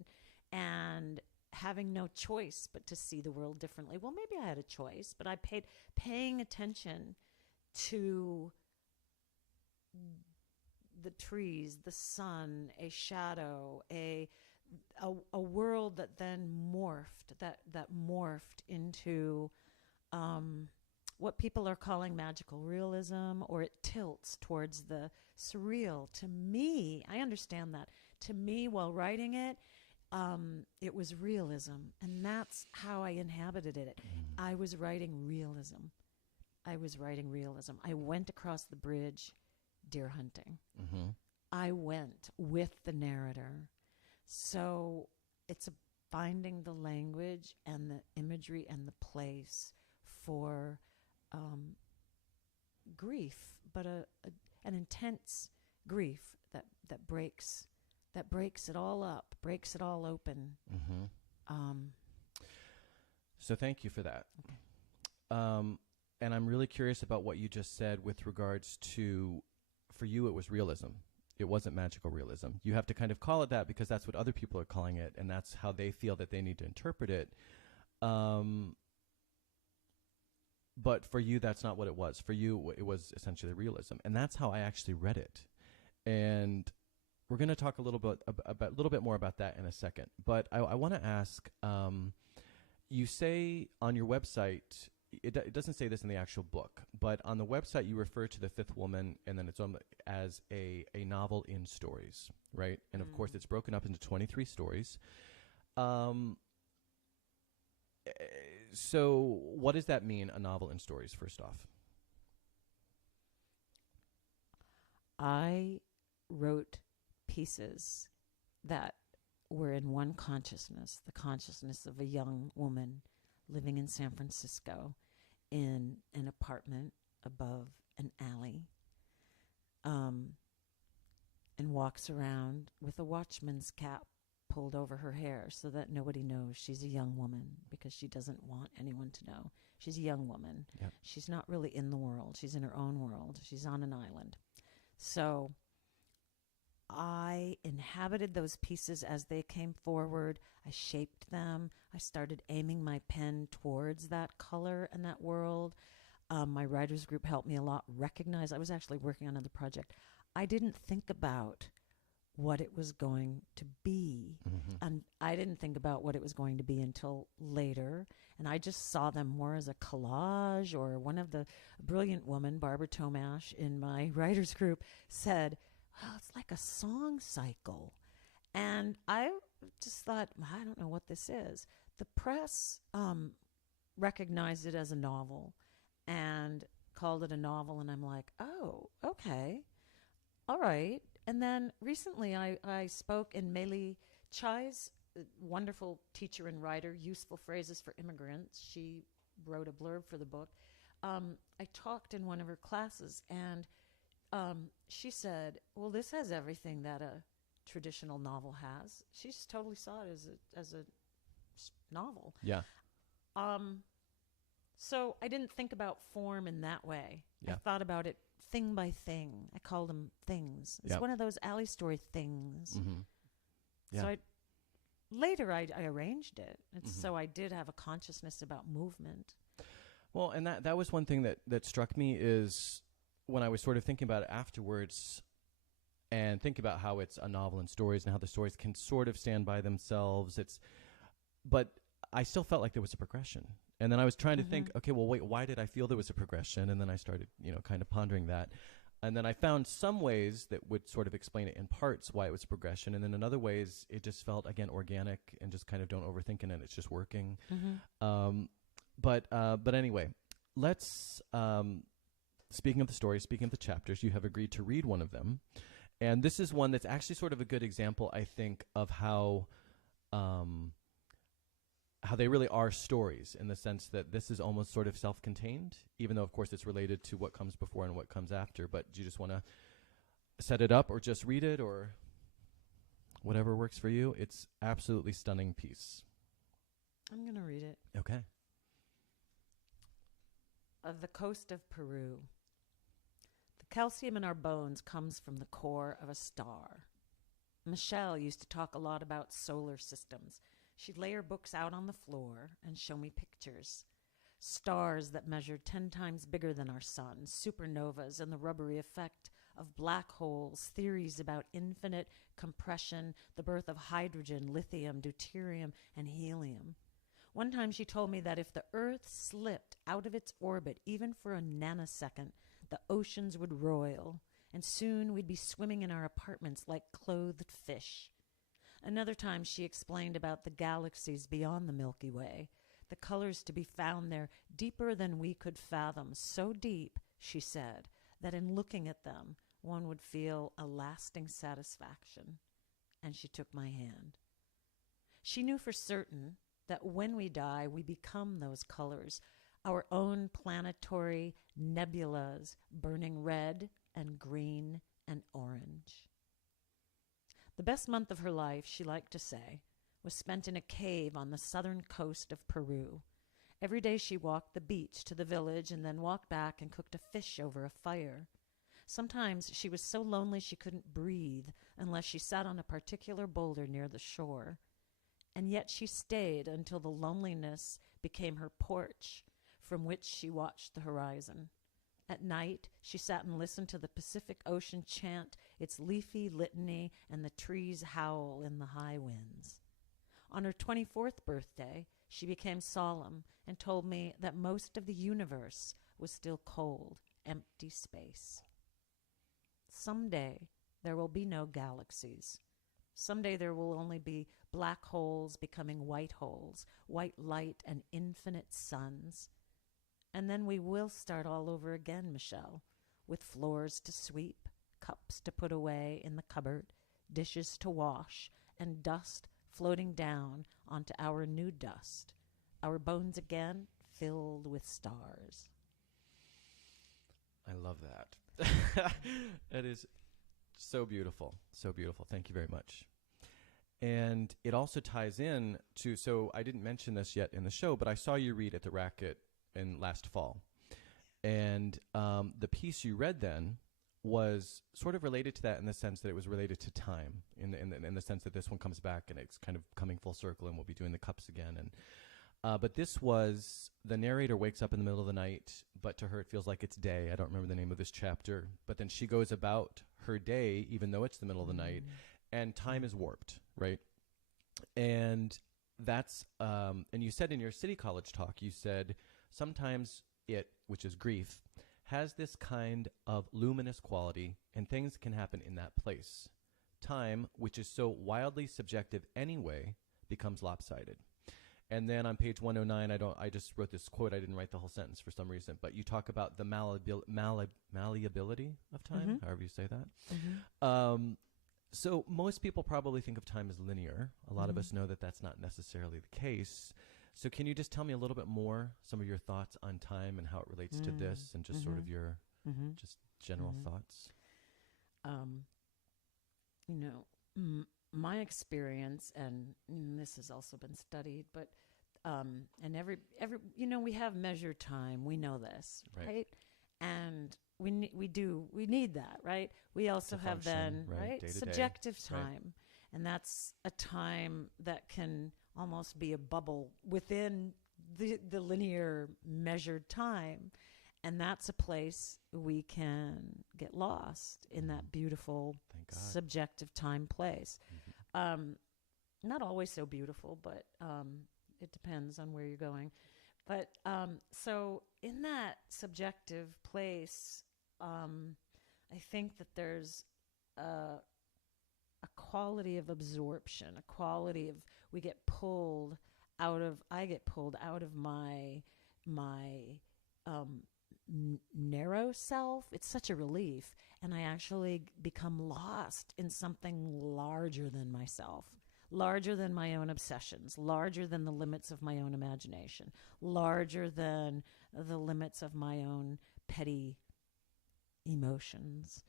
and having no choice but to see the world differently. Well, maybe I had a choice, but I paying attention to the trees, the sun, a shadow, a world that then morphed, that morphed into what people are calling magical realism, or it tilts towards the surreal. To me, I understand that. To me, while writing it, it was realism, and that's how I inhabited it. I was writing realism. I went across the bridge deer hunting. Mm-hmm. I went with the narrator. So it's finding the language and the imagery and the place for grief, but an intense grief that breaks it all up, breaks it all open. Mm-hmm. So thank you for that. Okay. And I'm really curious about what you just said with regards to, for you, it was realism. It wasn't magical realism. You have to kind of call it that because that's what other people are calling it, and that's how they feel that they need to interpret it. But for you, that's not what it was. For you, it was essentially realism, and that's how I actually read it. And we're going to talk a little bit more about that in a second. But I want to ask, you say on your website, it doesn't say this in the actual book, but on the website you refer to the fifth woman, and then it's as a novel in stories, right? And of course, it's broken up into 23 stories. So what does that mean, a novel in stories, first off? I wrote pieces that were in one consciousness, the consciousness of a young woman living in San Francisco in an apartment above an alley, and walks around with a watchman's cap pulled over her hair so that nobody knows she's a young woman, because she doesn't want anyone to know. She's a young woman. Yep. She's not really in the world. She's in her own world. She's on an island. So I inhabited those pieces as they came forward. I shaped them. I started aiming my pen towards that color and that world. My writers group helped me a lot recognize. I was actually working on another project. I didn't think about what it was going to be. And I didn't think about what it was going to be until later. And I just saw them more as a collage, or one of the brilliant woman, Barbara Tomash, in my writers group said, well, it's like a song cycle. And I just thought, I don't know what this is. The press recognized it as a novel and called it a novel. And I'm like, oh, okay. All right. And then recently I spoke in Meli Chai's wonderful teacher and writer, Useful Phrases for Immigrants. She wrote a blurb for the book. I talked in one of her classes, and she said, well, this has everything that a traditional novel has. She just totally saw it as a novel. Yeah. So I didn't think about form in that way. Yeah. I thought about it thing by thing. I call them things. It's one of those alley story things. Yeah. So later I arranged it. So I did have a consciousness about movement. Well, and that was one thing that struck me, is when I was sort of thinking about it afterwards, and think about how it's a novel and stories, and how the stories can sort of stand by themselves. But I still felt like there was a progression. And then I was trying to think, okay, well, wait, why did I feel there was a progression? And then I started, kind of pondering that. And then I found some ways that would sort of explain it in parts why it was a progression. And then in other ways, it just felt, again, organic, and just kind of don't overthink it, and it's just working. But anyway, let's, speaking of the story, speaking of the chapters, you have agreed to read one of them. And this is one that's actually sort of a good example, I think, of how they really are stories, in the sense that this is almost sort of self-contained, even though, of course, it's related to what comes before and what comes after. But do you just want to set it up, or just read it, or whatever works for you? It's absolutely stunning piece. I'm going to read it. Okay. Of the coast of Peru. The calcium in our bones comes from the core of a star. Michelle used to talk a lot about solar systems. She'd lay her books out on the floor and show me pictures. Stars that measured 10 times bigger than our sun, supernovas, and the rubbery effect of black holes, theories about infinite compression, the birth of hydrogen, lithium, deuterium, and helium. One time she told me that if the Earth slipped out of its orbit, even for a nanosecond, the oceans would roil, and soon we'd be swimming in our apartments like clothed fish. Another time she explained about the galaxies beyond the Milky Way, the colors to be found there deeper than we could fathom, so deep, she said, that in looking at them, one would feel a lasting satisfaction. And she took my hand. She knew for certain that when we die, we become those colors, our own planetary nebulas burning red and green and orange. The best month of her life, she liked to say, was spent in a cave on the southern coast of Peru. Every day she walked the beach to the village and then walked back and cooked a fish over a fire. Sometimes she was so lonely she couldn't breathe unless she sat on a particular boulder near the shore. And yet she stayed until the loneliness became her porch from which she watched the horizon. At night, she sat and listened to the Pacific Ocean chant its leafy litany and the trees howl in the high winds. On her 24th birthday, she became solemn and told me that most of the universe was still cold, empty space. Someday, there will be no galaxies. Someday there will only be black holes becoming white holes, white light and infinite suns. And then we will start all over again, Michelle, with floors to sweep, cups to put away in the cupboard, dishes to wash, and dust floating down onto our new dust, our bones again filled with stars. I love that. It is so beautiful. So beautiful. Thank you very much. And it also ties in to, so I didn't mention this yet in the show, but I saw you read at the Racket in last fall. And the piece you read then was sort of related to that in the sense that it was related to time, in the sense that this one comes back and it's kind of coming full circle, and we'll be doing the cups again. And but this was, the narrator wakes up in the middle of the night, but to her it feels like it's day. I don't remember the name of this chapter, but then she goes about her day, even though it's the middle of the night, and time is warped, right? And that's, and you said in your City College talk, you said sometimes it, which is grief, has this kind of luminous quality, and things can happen in that place. Time, which is so wildly subjective anyway, becomes lopsided. And then on page 109, I just wrote this quote. I didn't write the whole sentence for some reason, but you talk about the malleability of time, however you say that. So most people probably think of time as linear. A lot of us know that that's not necessarily the case. So can you just tell me a little bit more, some of your thoughts on time and how it relates to this, and just sort of your just general thoughts? You know, my experience, and this has also been studied, but and every you know, we have measured time. We know this, right? And we need that, right? We also have then, right, subjective time, and that's a time that can almost be a bubble within the linear measured time, and that's a place we can get lost in that beautiful subjective time place. Not always so beautiful, but it depends on where you're going. But so in that subjective place, I think that there's a quality of absorption, a quality of, I get pulled out of my narrow self. It's such a relief, and I actually become lost in something larger than myself, larger than my own obsessions, larger than the limits of my own imagination, larger than the limits of my own petty emotions.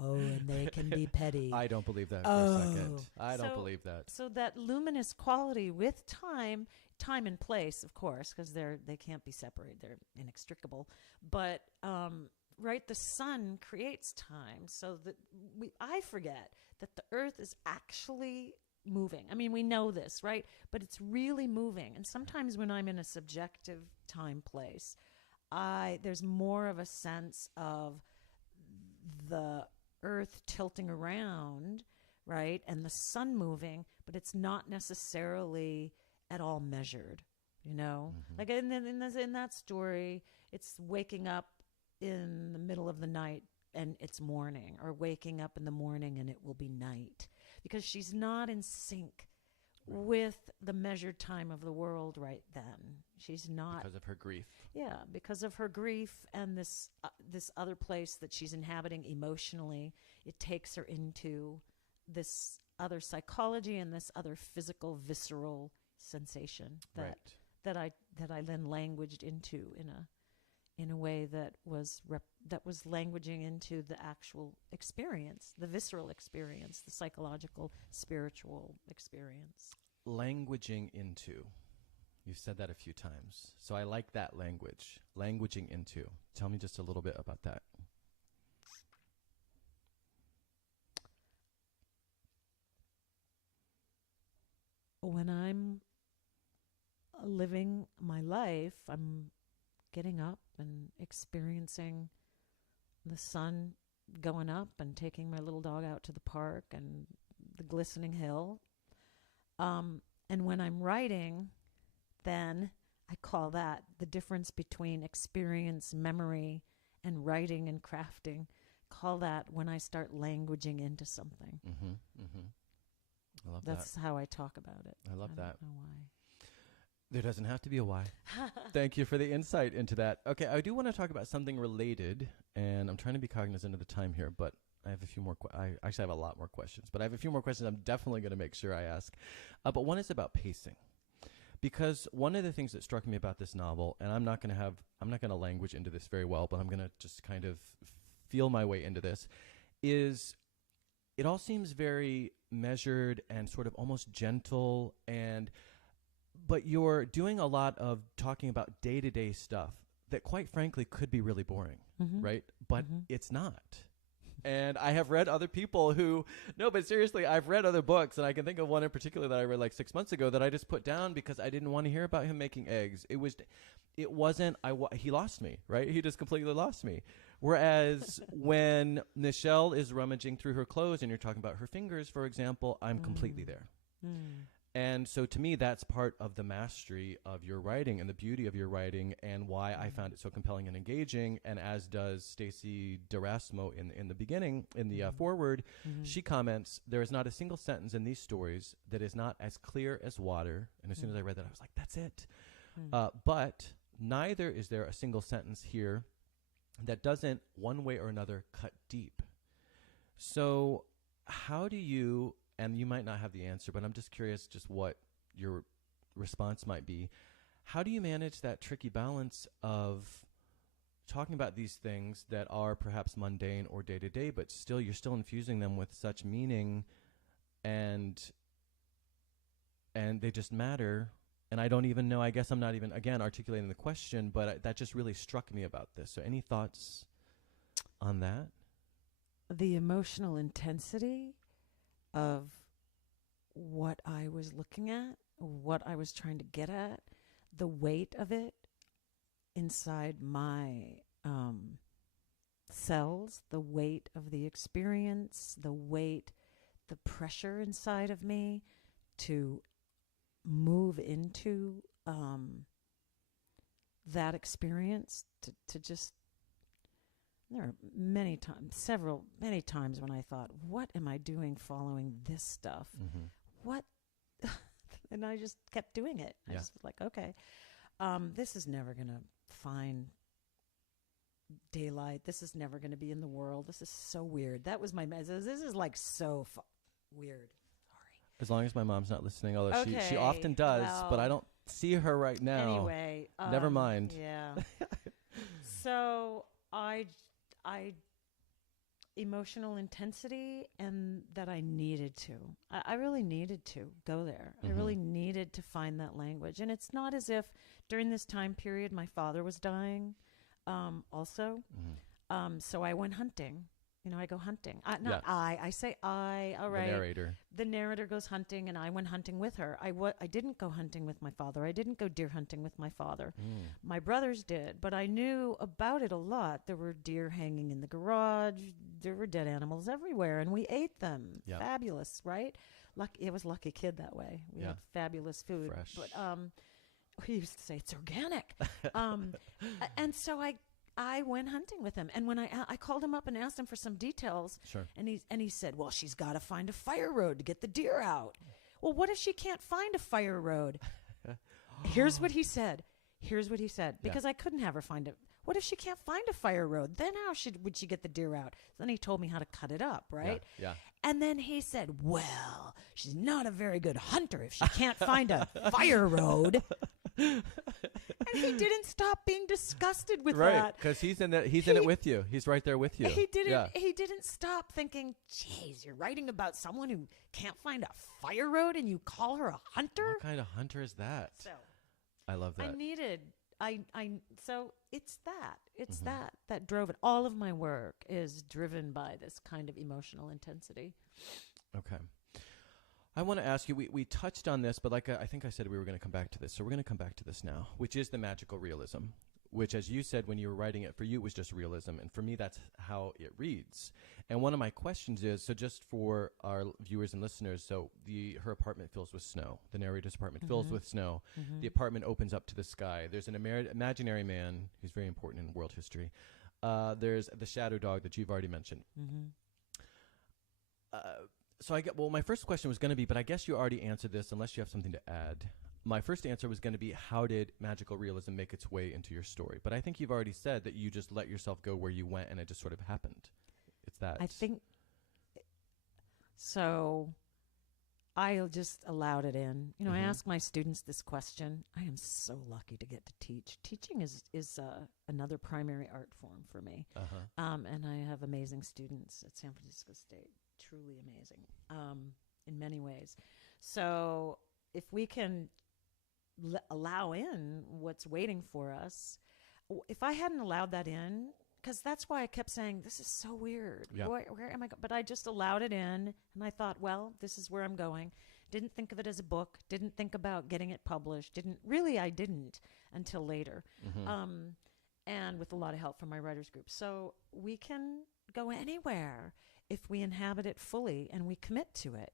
And they can be petty. I don't believe that for a second. I don't believe that. So that luminous quality with time and place, of course, because they can't be separated. They're inextricable. But right, the sun creates time, so that I forget that the earth is actually moving. I mean, we know this, right? But it's really moving. And sometimes when I'm in a subjective time place, there's more of a sense of the earth tilting around, right, and the sun moving, but it's not necessarily at all measured, you know? Like in that story, it's waking up in the middle of the night and it's morning, or waking up in the morning and it will be night, because she's not in sync with the measured time of the world right then. She's not, because of her grief. Yeah, because of her grief and this other place that she's inhabiting emotionally. It takes her into this other psychology and this other physical, visceral sensation that I then languaged into in a way that was languaging into the actual experience, the visceral experience, the psychological, spiritual experience. Languaging into. You've said that a few times. So I like that language. Languaging into. Tell me just a little bit about that. When I'm living my life, I'm getting up and experiencing the sun going up and taking my little dog out to the park and the glistening hill. And when I'm writing, then I call that the difference between experience, memory, and writing and crafting. Call that when I start languaging into something. I love that. That's how I talk about it. I love that. I don't know why. There doesn't have to be a why. thank you for the insight into that. Okay, I do want to talk about something related, and I'm trying to be cognizant of the time here, but I have a few more. I actually have a lot more questions, but I have a few more questions I'm definitely going to make sure I ask. But one is about pacing, because one of the things that struck me about this novel, and I'm not going to language into this very well, but I'm going to just kind of feel my way into this, is it all seems very measured and sort of almost gentle, but you're doing a lot of talking about day-to-day stuff that quite frankly could be really boring, right? But it's not. And I have read other people but seriously, I've read other books, and I can think of one in particular that I read like 6 months ago that I just put down because I didn't want to hear about him making eggs. He lost me, right? He just completely lost me. Whereas when Nichelle is rummaging through her clothes and you're talking about her fingers, for example, I'm completely there. And so to me, that's part of the mastery of your writing and the beauty of your writing, and why I found it so compelling and engaging. And as does Stacey Derasmo in the beginning, in the foreword, she comments, there is not a single sentence in these stories that is not as clear as water. And as soon as I read that, I was like, that's it. But neither is there a single sentence here that doesn't, one way or another, cut deep. So how do you, and you might not have the answer, but I'm just curious just what your response might be. How do you manage that tricky balance of talking about these things that are perhaps mundane or day-to-day, but still you're still infusing them with such meaning, and they just matter? And I don't even know, I guess I'm not even, again, articulating the question, but that just really struck me about this. So any thoughts on that? The emotional intensity of what I was looking at, what I was trying to get at, the weight of it inside my cells, the weight of the experience, the pressure inside of me to move into that experience, to just, there are many times when I thought, what am I doing following this stuff? What? And I just kept doing it. I just was like, okay, this is never going to find daylight. This is never going to be in the world. This is so weird. That was this is like so weird. As long as my mom's not listening, although she often does, but I don't see her right now. Anyway. Never mind. Yeah. So I emotional intensity, and that I needed to. I really needed to go there. I really needed to find that language. And it's not as if during this time period my father was dying also. So I went hunting. I go hunting. I say I. All right. The narrator goes hunting, and I went hunting with her. I didn't go hunting with my father. I didn't go deer hunting with my father. My brothers did, but I knew about it a lot. There were deer hanging in the garage. There were dead animals everywhere, and we ate them. Yep. Fabulous, right? It was lucky kid that way. We had fabulous food. Fresh. But we used to say it's organic. And so I went hunting with him, and when I called him up and asked him for some details, and he said, well, she's got to find a fire road to get the deer out. Well, what if she can't find a fire road? Here's what he said, because I couldn't have her find it. What if she can't find a fire road? Then how would she get the deer out? Then he told me how to cut it up, right? Yeah. And then he said, well, she's not a very good hunter if she can't find a fire road. And he didn't stop being disgusted with that. Right, because he's in it with you. He's right there with you. He didn't stop thinking, geez, you're writing about someone who can't find a fire road and you call her a hunter? What kind of hunter is that? So I love that. So it's that drove it. All of my work is driven by this kind of emotional intensity. Okay. I want to ask you, we touched on this, but like I think I said we were going to come back to this. So we're going to come back to this now, which is the magical realism, which, as you said when you were writing it, for you it was just realism. And for me, that's how it reads. And one of my questions is, so just for our viewers and listeners, so her apartment fills with snow. The narrator's apartment fills with snow. The apartment opens up to the sky. There's an imaginary man who's very important in world history. There's the shadow dog that you've already mentioned. So my first question was going to be, but I guess you already answered this unless you have something to add. my first answer was going to be, how did magical realism make its way into your story? But I think you've already said that you just let yourself go where you went and it just sort of happened. It's that. I think so. I just allowed it in. You know, I ask my students this question. I am so lucky to get to teach. Teaching is another primary art form for me. And I have amazing students at San Francisco State, truly amazing in many ways. So if we can allow in what's waiting for us, if I hadn't allowed that in, because that's why I kept saying, this is so weird. Yeah. Where am I But I just allowed it in, and I thought, well, this is where I'm going. Didn't think of it as a book. Didn't think about getting it published. I didn't until later. And with a lot of help from my writers group. So we can go anywhere if we inhabit it fully and we commit to it.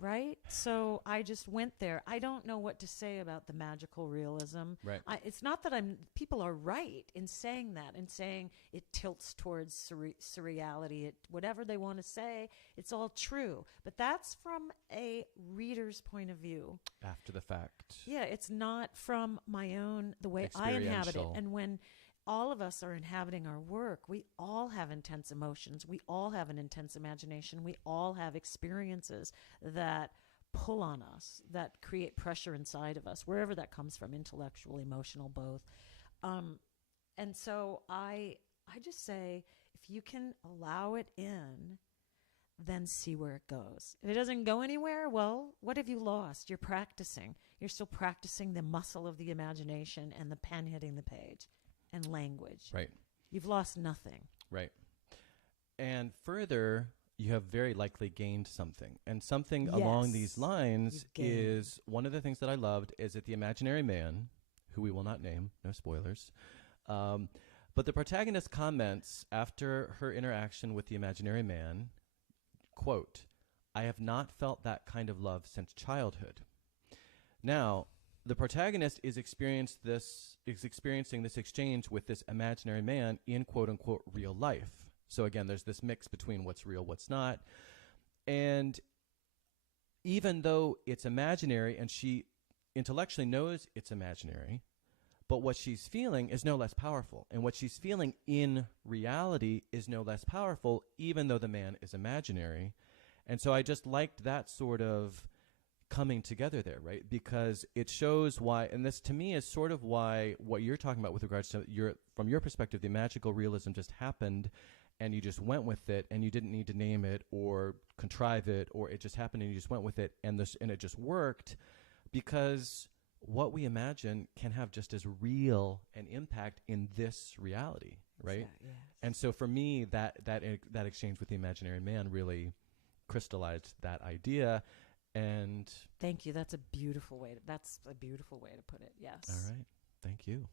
Right? So I just went there. I don't know what to say about the magical realism. Right. It's not that people are right in saying that, and saying it tilts towards surreality, whatever they want to say, it's all true. But that's from a reader's point of view. After the fact. Yeah, it's not from the way I inhabit it. And when all of us are inhabiting our work, we all have intense emotions. We all have an intense imagination. We all have experiences that pull on us, that create pressure inside of us, wherever that comes from, intellectual, emotional, both. And so I just say, if you can allow it in, then see where it goes. If it doesn't go anywhere, well, what have you lost? You're practicing. You're still practicing the muscle of the imagination and the pen hitting the page. And language. Right. You've lost nothing. Right. And further, you have very likely gained something. And something along these lines is, one of the things that I loved is that the imaginary man, who we will not name, no spoilers, but the protagonist comments after her interaction with the imaginary man, quote, "I have not felt that kind of love since childhood." Now, the protagonist is experiencing this exchange with this imaginary man in quote unquote real life. So again, there's this mix between what's real, what's not. And even though it's imaginary and she intellectually knows it's imaginary, but what she's feeling is no less powerful. And what she's feeling in reality is no less powerful, even though the man is imaginary. And so I just liked that sort of coming together there, right? Because it shows why, and this to me is sort of why what you're talking about with regards to from your perspective, the magical realism just happened and you just went with it and you didn't need to name it or contrive it, or it just happened and you just went with it and it just worked, because what we imagine can have just as real an impact in this reality, right? Yes. And so for me, that exchange with the imaginary man really crystallized that idea. And thank you. That's a beautiful way to put it. Yes. All right. Thank you.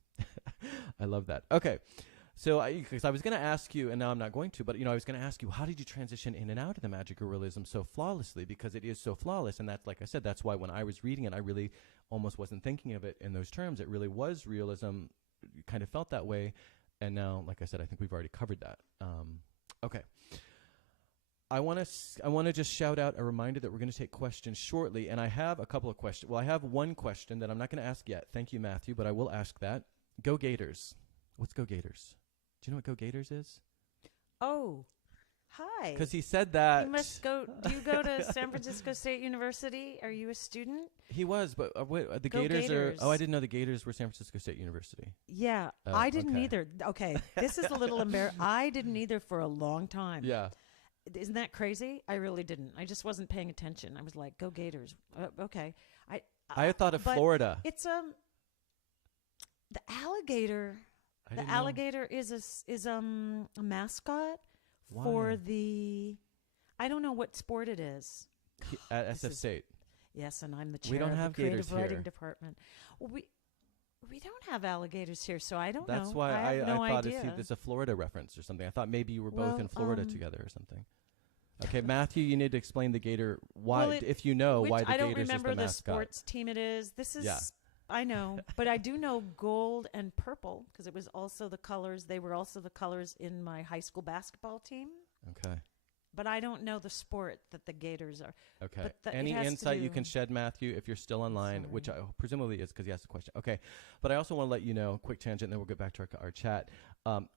I love that. Okay. So because I was going to ask you, and now I'm not going to, but I was going to ask you, how did you transition in and out of the magical realism so flawlessly? Because it is so flawless, and that's, like I said, that's why when I was reading it, I really almost wasn't thinking of it in those terms. It really was realism. You kind of felt that way, and now, like I said, I think we've already covered that. Okay. I want to just shout out a reminder that we're going to take questions shortly, and I have a couple of questions. Well, I have one question that I'm not going to ask yet. Thank you, Matthew, but I will ask that. Go Gators. What's Go Gators? Do you know what Go Gators is? Oh, hi. Because he said that. You must go. Do you go to San Francisco State University? Are you a student? He was, but wait, the Go Gators Gators. are. Oh, I didn't know the Gators were San Francisco State University. Yeah, Oh, I didn't okay. either. Okay, this is a little embarrassing. I didn't either for a long time. Yeah. Isn't that crazy? I really didn't. I just wasn't paying attention. I was like, "Go Gators." Okay. I thought of but Florida. It's the alligator. I The didn't know. alligator is a mascot Why? for the. I don't know what sport it is. At This SF is- State. Yes, and I'm the We chair don't of have the creative gators writing here. department. Well, we don't have alligators here, so I don't That's know. why I have no I thought idea. it's a Florida reference or something. I thought maybe you were both Well, in Florida together or something. Okay, Matthew, you need to explain the Gator. Why, Well, if you know, why the I don't Gators remember is the the mascot. sports team it is. This is. Yeah. I know, but I do know gold and purple because it was also the colors. They were also the colors in my high school basketball team. Okay. but I don't know the sport that the Gators are. Okay. Any insight you can shed, Matthew, if you're still online, which presumably is because you asked the question. Okay. But I also want to let you know, quick tangent, and then we'll get back to our chat.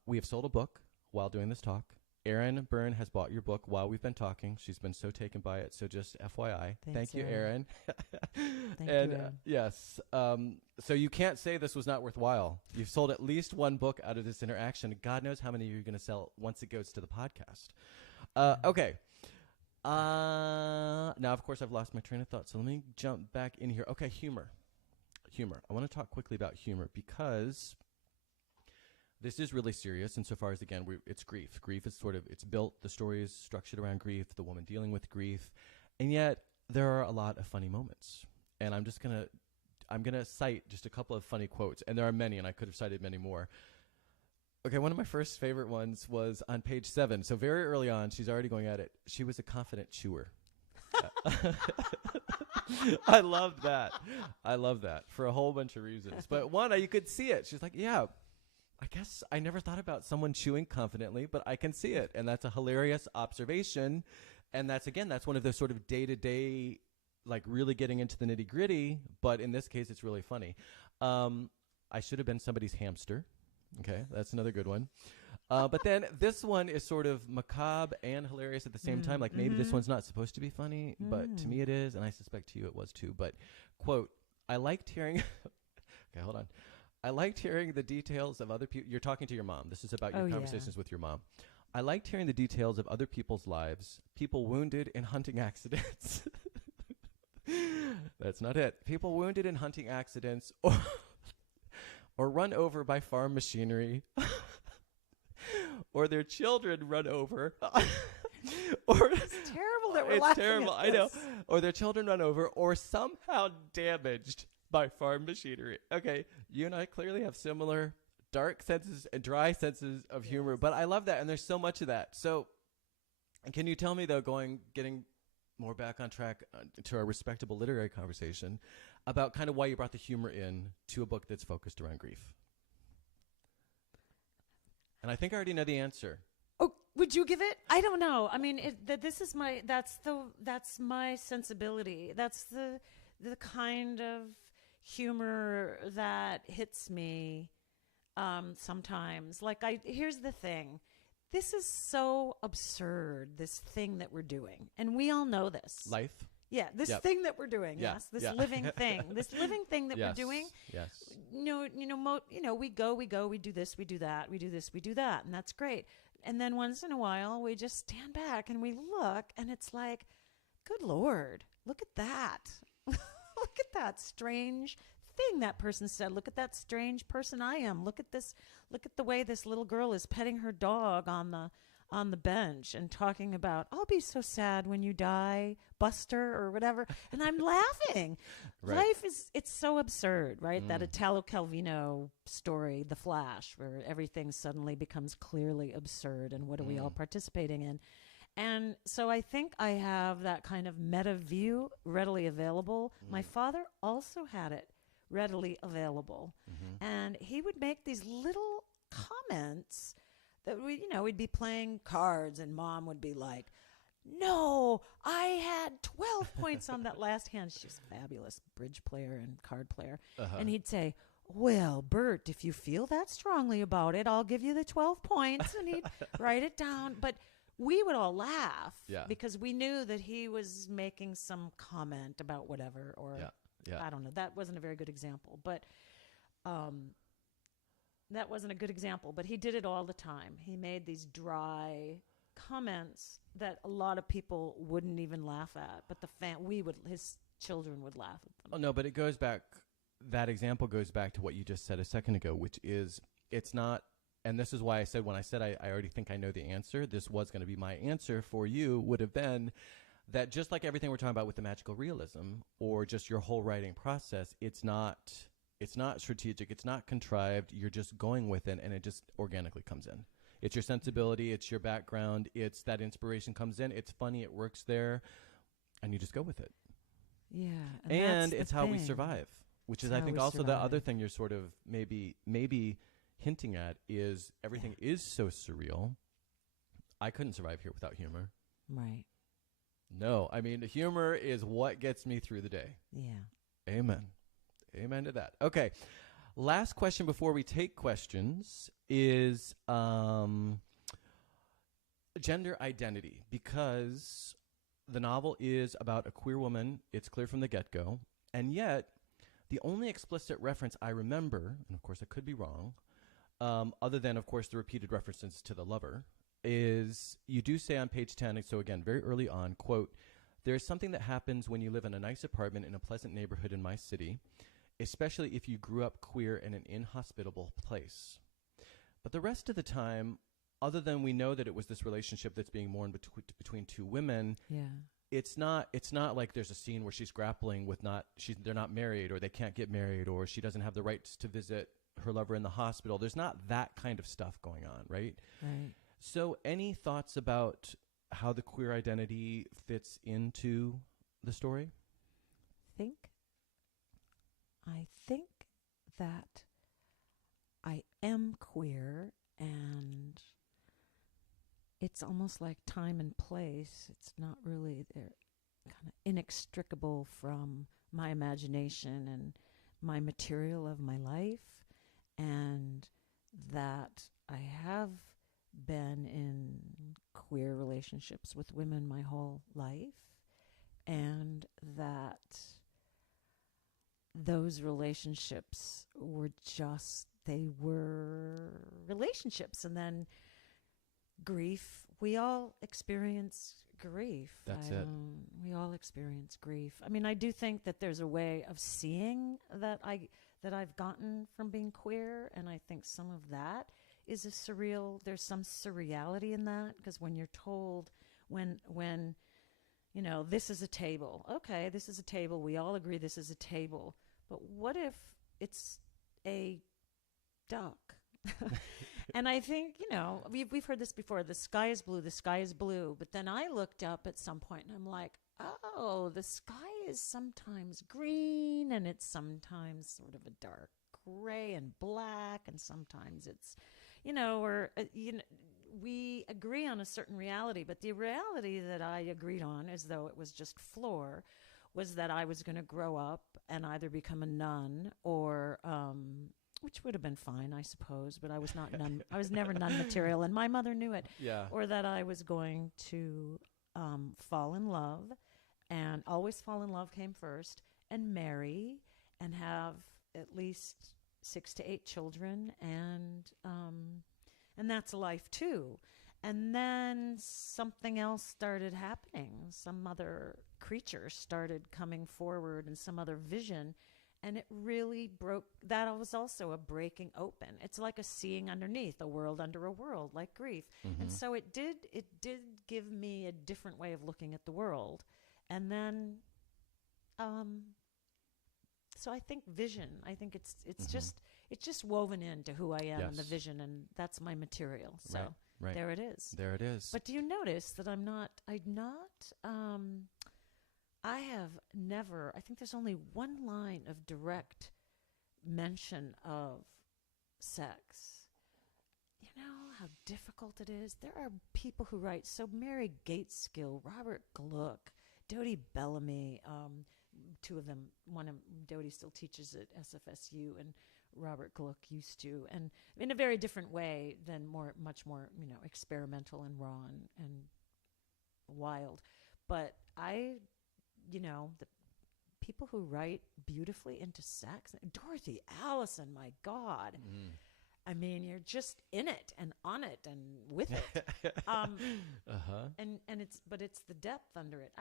We have sold a book while doing this talk. Erin Byrne has bought your book while we've been talking. She's been so taken by it. So just FYI. Thank you, Erin. Thank you, Erin. Yes. So you can't say this was not worthwhile. You've sold at least one book out of this interaction. God knows how many you're going to sell once it goes to the podcast. Okay. Now, of course, I've lost my train of thought. So let me jump back in here. Okay, humor. I want to talk quickly about humor because this is really serious insofar as, again, it's grief. Grief is it's built, the story is structured around grief, the woman dealing with grief, and yet there are a lot of funny moments. And I'm going to cite just a couple of funny quotes, and there are many, and I could have cited many more. Okay, one of my first favorite ones was on page 7. So very early on, she's already going at it. She was a confident chewer. I loved that. For a whole bunch of reasons. But one, you could see it. She's like, yeah, I guess I never thought about someone chewing confidently, but I can see it. And that's a hilarious observation. And that's one of those sort of day-to-day, like really getting into the nitty-gritty. But in this case, it's really funny. I should have been somebody's hamster. Okay, that's another good one. But then this one is sort of macabre and hilarious at the same time. Like maybe this one's not supposed to be funny, but to me it is. And I suspect to you it was too. But, quote, I liked hearing... Okay, hold on. I liked hearing the details of other people. You're talking to your mom. This is about your conversations with your mom. I liked hearing the details of other people's lives, people wounded in hunting accidents. That's not it. People wounded in hunting accidents or run over by farm machinery or their children run over. Or it's terrible that we're laughing terrible. at this. I know. Or their children run over or somehow damaged by farm machinery. Okay, you and I clearly have similar dark senses and dry senses of humor, but I love that, and there's so much of that. So, can you tell me, though, getting more back on track to our respectable literary conversation, about kind of why you brought the humor in to a book that's focused around grief? And I think I already know the answer. Oh, would you give it? I don't know. I mean, that's my sensibility. That's the kind of humor that hits me sometimes. Like, here's the thing. This is so absurd, this thing that we're doing. And we all know this. Life? Yeah, this thing that we're doing. Yeah. Yes, this living thing. This living thing that we're doing. Yes. We go, we do this, we do that, we do this, we do that, and that's great. And then once in a while, we just stand back and we look, and it's like, good Lord, look at that. Look at that strange thing that person said. Look at that strange person I am. Look at this. Look at the way this little girl is petting her dog on the bench and talking about, I'll be so sad when you die, Buster, or whatever. And I'm laughing. Right. Life it's so absurd, right? That Italo Calvino story, The Flash, where everything suddenly becomes clearly absurd. And what are we all participating in? And so I think I have that kind of meta view readily available. My father also had it readily available. And he would make these little comments that we'd be playing cards and Mom would be like, no, I had 12 points on that last hand. She's a fabulous bridge player and card player. And he'd say, well, Bert, if you feel that strongly about it, I'll give you the 12 points. And he'd write it down. But we would all laugh because we knew that he was making some comment about whatever, or I don't know. That wasn't a very good example, but but he did it all the time. He made these dry comments that a lot of people wouldn't even laugh at, but his children would laugh at them. Oh no, but it goes back. That example goes back to what you just said a second ago, which is it's not. And this is why I said, when I said I already think I know the answer, this was going to be my answer for you, would have been that just like everything we're talking about with the magical realism or just your whole writing process, it's not strategic, it's not contrived, you're just going with it and it just organically comes in. It's your sensibility, it's your background, it's that inspiration comes in, it's funny, it works there, and you just go with it. Yeah. And it's how we survive, which is I think also the other thing you're sort of maybe hinting at is everything is so surreal. I couldn't survive here without humor. Right. No, I mean, humor is what gets me through the day. Yeah. Amen. Amen to that. Okay. Last question before we take questions is gender identity, because the novel is about a queer woman. It's clear from the get-go. And yet, the only explicit reference I remember, and of course I could be wrong, other than, of course, the repeated references to the lover, is you do say on page 10, so again, very early on, quote, "There is something that happens when you live in a nice apartment in a pleasant neighborhood in my city, especially if you grew up queer in an inhospitable place." But the rest of the time, other than we know that it was this relationship that's being mourned between two women, it's not like there's a scene where she's grappling with they're not married, or they can't get married, or she doesn't have the rights to visit her lover in the hospital. There's not that kind of stuff going on, right? Right. So any thoughts about how the queer identity fits into the story? I think that I am queer, and it's almost like time and place. It's not really, they're kind of inextricable from my imagination and my material of my life, and that I have been in queer relationships with women my whole life, and that those relationships were they were relationships. And then grief, we all experience grief. That's it. We all experience grief. I mean, I do think that there's a way of seeing that I've gotten from being queer, and I think some of that is there's some surreality in that, because when you're told, when this is a table. Okay, this is a table. We all agree this is a table. But what if it's a duck? And I think, we've heard this before. The sky is blue. The sky is blue. But then I looked up at some point and I'm like, oh, the sky is sometimes green, and it's sometimes sort of a dark gray and black, and sometimes it's, we agree on a certain reality, but the reality that I agreed on, as though it was just floor, was that I was going to grow up and either become a nun or, which would have been fine, I suppose, but I was not nun. I was never nun material, and my mother knew it. Yeah. Or that I was going to fall in love, and always fall in love came first, and marry, and have at least 6 to 8 children, and that's life too. And then something else started happening. Some other creature started coming forward, and some other vision, and it really broke. That was also a breaking open. It's like a seeing underneath, a world under a world, like grief. Mm-hmm. And so it did give me a different way of looking at the world. And then, so I think vision. I think it's mm-hmm. just woven into who I am, yes. and the vision, and that's my material. So right. there it is. There it is. But do you notice that I have never, I think there's only one line of direct mention of sex. You know how difficult it is? There are people who write, so Mary Gateskill, Robert Gluck, Dodie Bellamy, 2 of them, Dodie still teaches at SFSU, and Robert Gluck used to, and in a very different way than much more, experimental and raw and wild. But the people who write beautifully into sex, Dorothy Allison, my God. Mm. I mean, you're just in it and on it and with it. And it's the depth under it.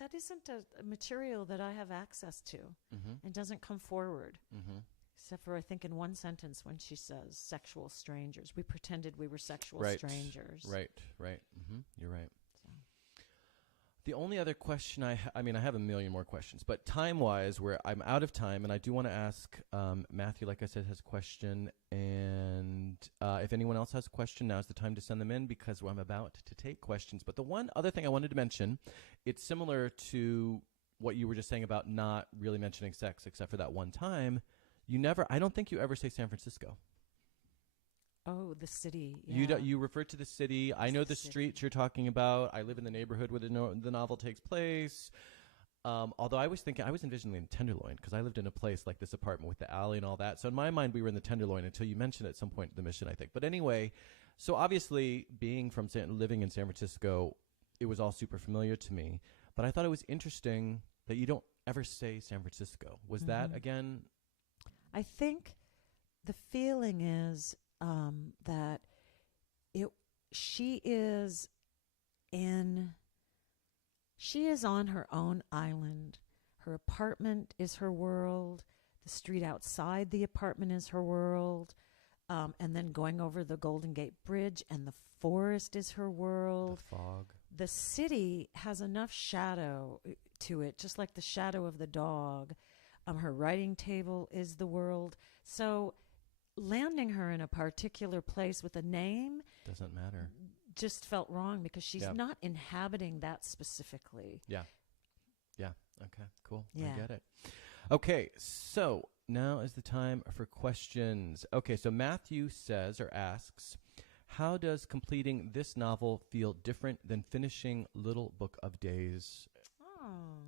That isn't a material that I have access to. Mm-hmm. It doesn't come forward. Mm-hmm. Except for, I think, in one sentence when she says sexual strangers. We pretended we were sexual strangers. Right. Mm-hmm. You're right. The only other question I have a million more questions, but time-wise, where I'm out of time, and I do want to ask Matthew, like I said, has a question, and if anyone else has a question, now's the time to send them in, because I'm about to take questions. But the one other thing I wanted to mention, it's similar to what you were just saying about not really mentioning sex, except for that one time. I don't think you ever say San Francisco. Oh, the city. You refer to the city. I know the streets you're talking about. I live in the neighborhood where the novel takes place. Although I was envisioning the Tenderloin because I lived in a place like this apartment with the alley and all that. So in my mind, we were in the Tenderloin until you mentioned at some point the Mission, I think. But anyway, so obviously living in San Francisco, it was all super familiar to me. But I thought it was interesting that you don't ever say San Francisco. Was that, again? I think the feeling is that she is on her own island. Her apartment is her world. The street outside the apartment is her world. And then going over the Golden Gate Bridge and the forest is her world. The fog. The city has enough shadow to it, just like the shadow of the dog. Her writing table is the world. So landing her in a particular place with a name doesn't matter. Just felt wrong because she's not inhabiting that specifically. Yeah. Okay, cool. Yeah. I get it. Okay, so now is the time for questions. Okay, so Matthew says or asks, how does completing this novel feel different than finishing Little Book of Days? Oh.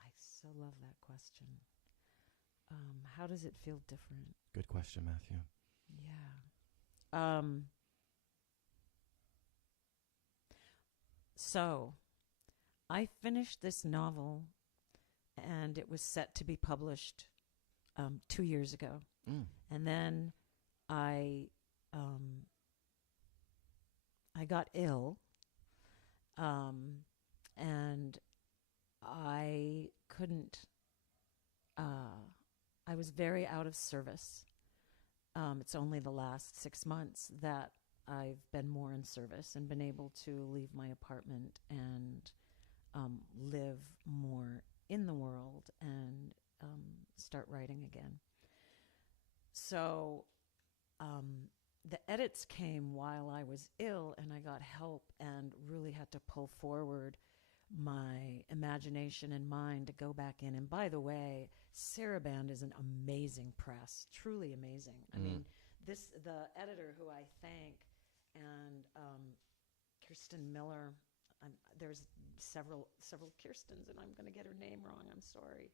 I so love that question. How does it feel different? Good question, Matthew. Yeah. So, I finished this novel, and it was set to be published 2 years ago. And then I got ill, and I couldn't. I was very out of service. It's only the last 6 months that I've been more in service and been able to leave my apartment and live more in the world and start writing again. So the edits came while I was ill, and I got help and really had to pull forward my imagination and mind to go back in. And by the way, Saraband is an amazing press, truly amazing. I mean, the editor who I thank, and Kirsten Miller, there's several Kirstens, and I'm going to get her name wrong, I'm sorry.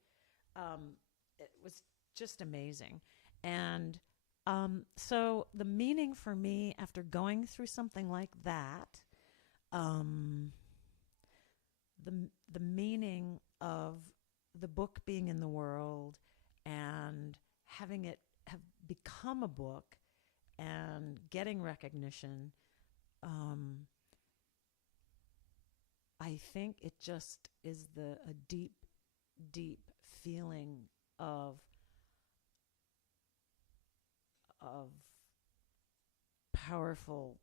It was just amazing. And so the meaning for me after going through something like that, the meaning of the book being in the world and having it have become a book and getting recognition, I think it just is a deep, deep feeling of powerful,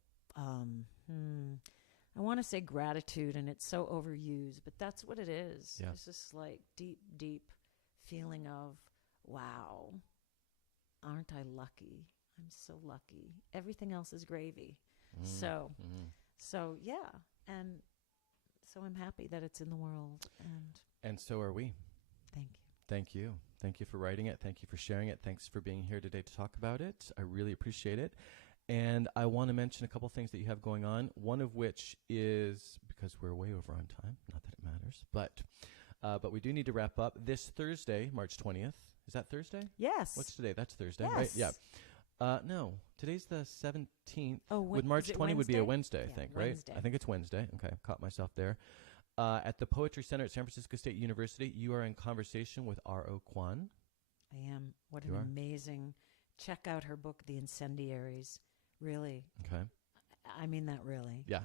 I want to say gratitude, and it's so overused, but that's what it is. Yeah. It's just like deep, deep feeling of, wow, aren't I lucky? I'm so lucky. Everything else is gravy. So yeah, and so I'm happy that it's in the world. And so are we. Thank you. Thank you. Thank you for writing it. Thank you for sharing it. Thanks for being here today to talk about it. I really appreciate it. And I want to mention a couple things that you have going on, one of which is, because we're way over on time, not that it matters, but we do need to wrap up. This Thursday, March 20th, is that Thursday? Yes. What's today? That's Thursday, yes. right? Yeah. No, today's the 17th. Oh, with March 20 would be a Wednesday, I think, right? Wednesday. I think it's Wednesday. Okay, I caught myself there. At the Poetry Center at San Francisco State University, you are in conversation with R.O. Kwan. I am. What an amazing. Check out her book, The Incendiaries. Really. Okay. I mean that really. Yeah.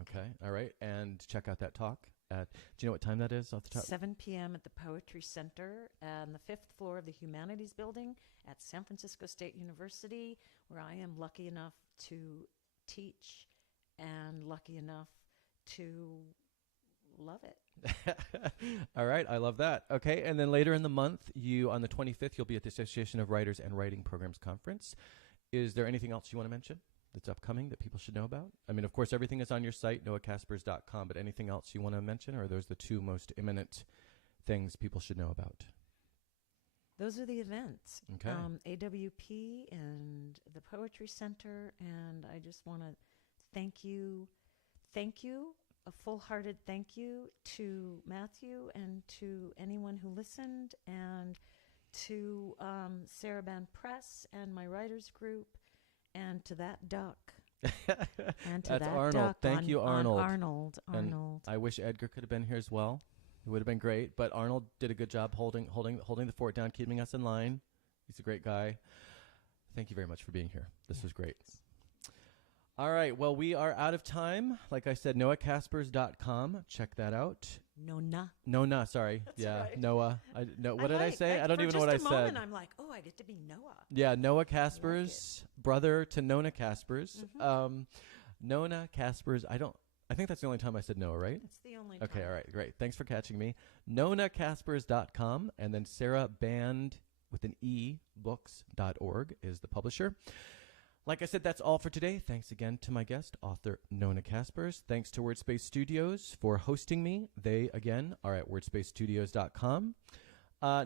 Okay. All right. And check out that talk. Do you know what time that is off the top? 7 p.m. at the Poetry Center on the 5th floor of the Humanities Building at San Francisco State University, where I am lucky enough to teach and lucky enough to love it. All right. I love that. Okay. And then later in the month, on the 25th, you'll be at the Association of Writers and Writing Programs Conference. Is there anything else you want to mention that's upcoming that people should know about? I mean, of course, everything is on your site, noacaspers.com, but anything else you want to mention, or are those the two most imminent things people should know about? those are the events. Okay. AWP and the Poetry Center, and I just want to thank you, a full-hearted thank you to Matthew and to anyone who listened, and to Sarah Band Press and my writers group, and to that duck. And to That's that Arnold. duck Thank you, Arnold. Arnold. And I wish Edgar could have been here as well. It would have been great. But Arnold did a good job holding the fort down, keeping us in line. He's a great guy. Thank you very much for being here. This was great. All right. Well, we are out of time. Like I said, NoahCaspers.com. Check that out. Nona, sorry. That's yeah, right. Noah. What did I say? I don't even know what I said. For just a moment, I'm like, oh, I get to be Noah. Yeah, Noah Caspers, brother to Nona Caspers. Mm-hmm. Nona Caspers. I think that's the only time I said Noah, right? It's the only time. Okay, all right, great. Thanks for catching me. NonaCaspers.com, and then Sarah Band with an E, books.org is the publisher. Like I said, that's all for today. Thanks again to my guest, author Nona Caspers. Thanks to WordSpace Studios for hosting me. They, again, are at wordSpaceStudios.com.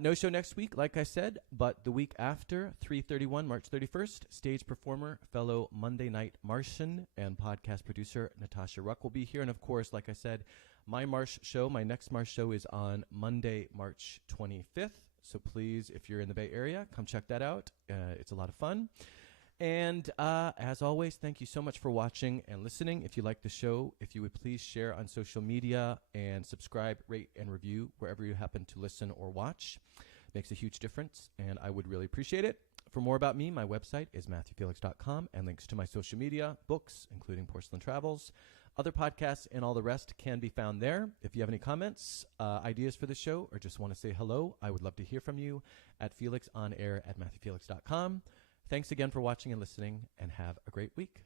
No show next week, like I said, but the week after, 3/31, March 31st, stage performer, fellow Monday Night Martian, and podcast producer Natasha Ruck will be here. And, of course, like I said, my next Marsh show is on Monday, March 25th. So please, if you're in the Bay Area, come check that out. It's a lot of fun. And as always, thank you so much for watching and listening. If you like the show, if you would please share on social media and subscribe, rate, and review wherever you happen to listen or watch. Makes a huge difference, and I would really appreciate it. For more about me, my website is MatthewFelix.com, and links to my social media, books, including Porcelain Travels, other podcasts, and all the rest can be found there. If you have any comments, ideas for the show, or just want to say hello, I would love to hear from you at FelixOnAir@MatthewFelix.com. Thanks again for watching and listening, and have a great week.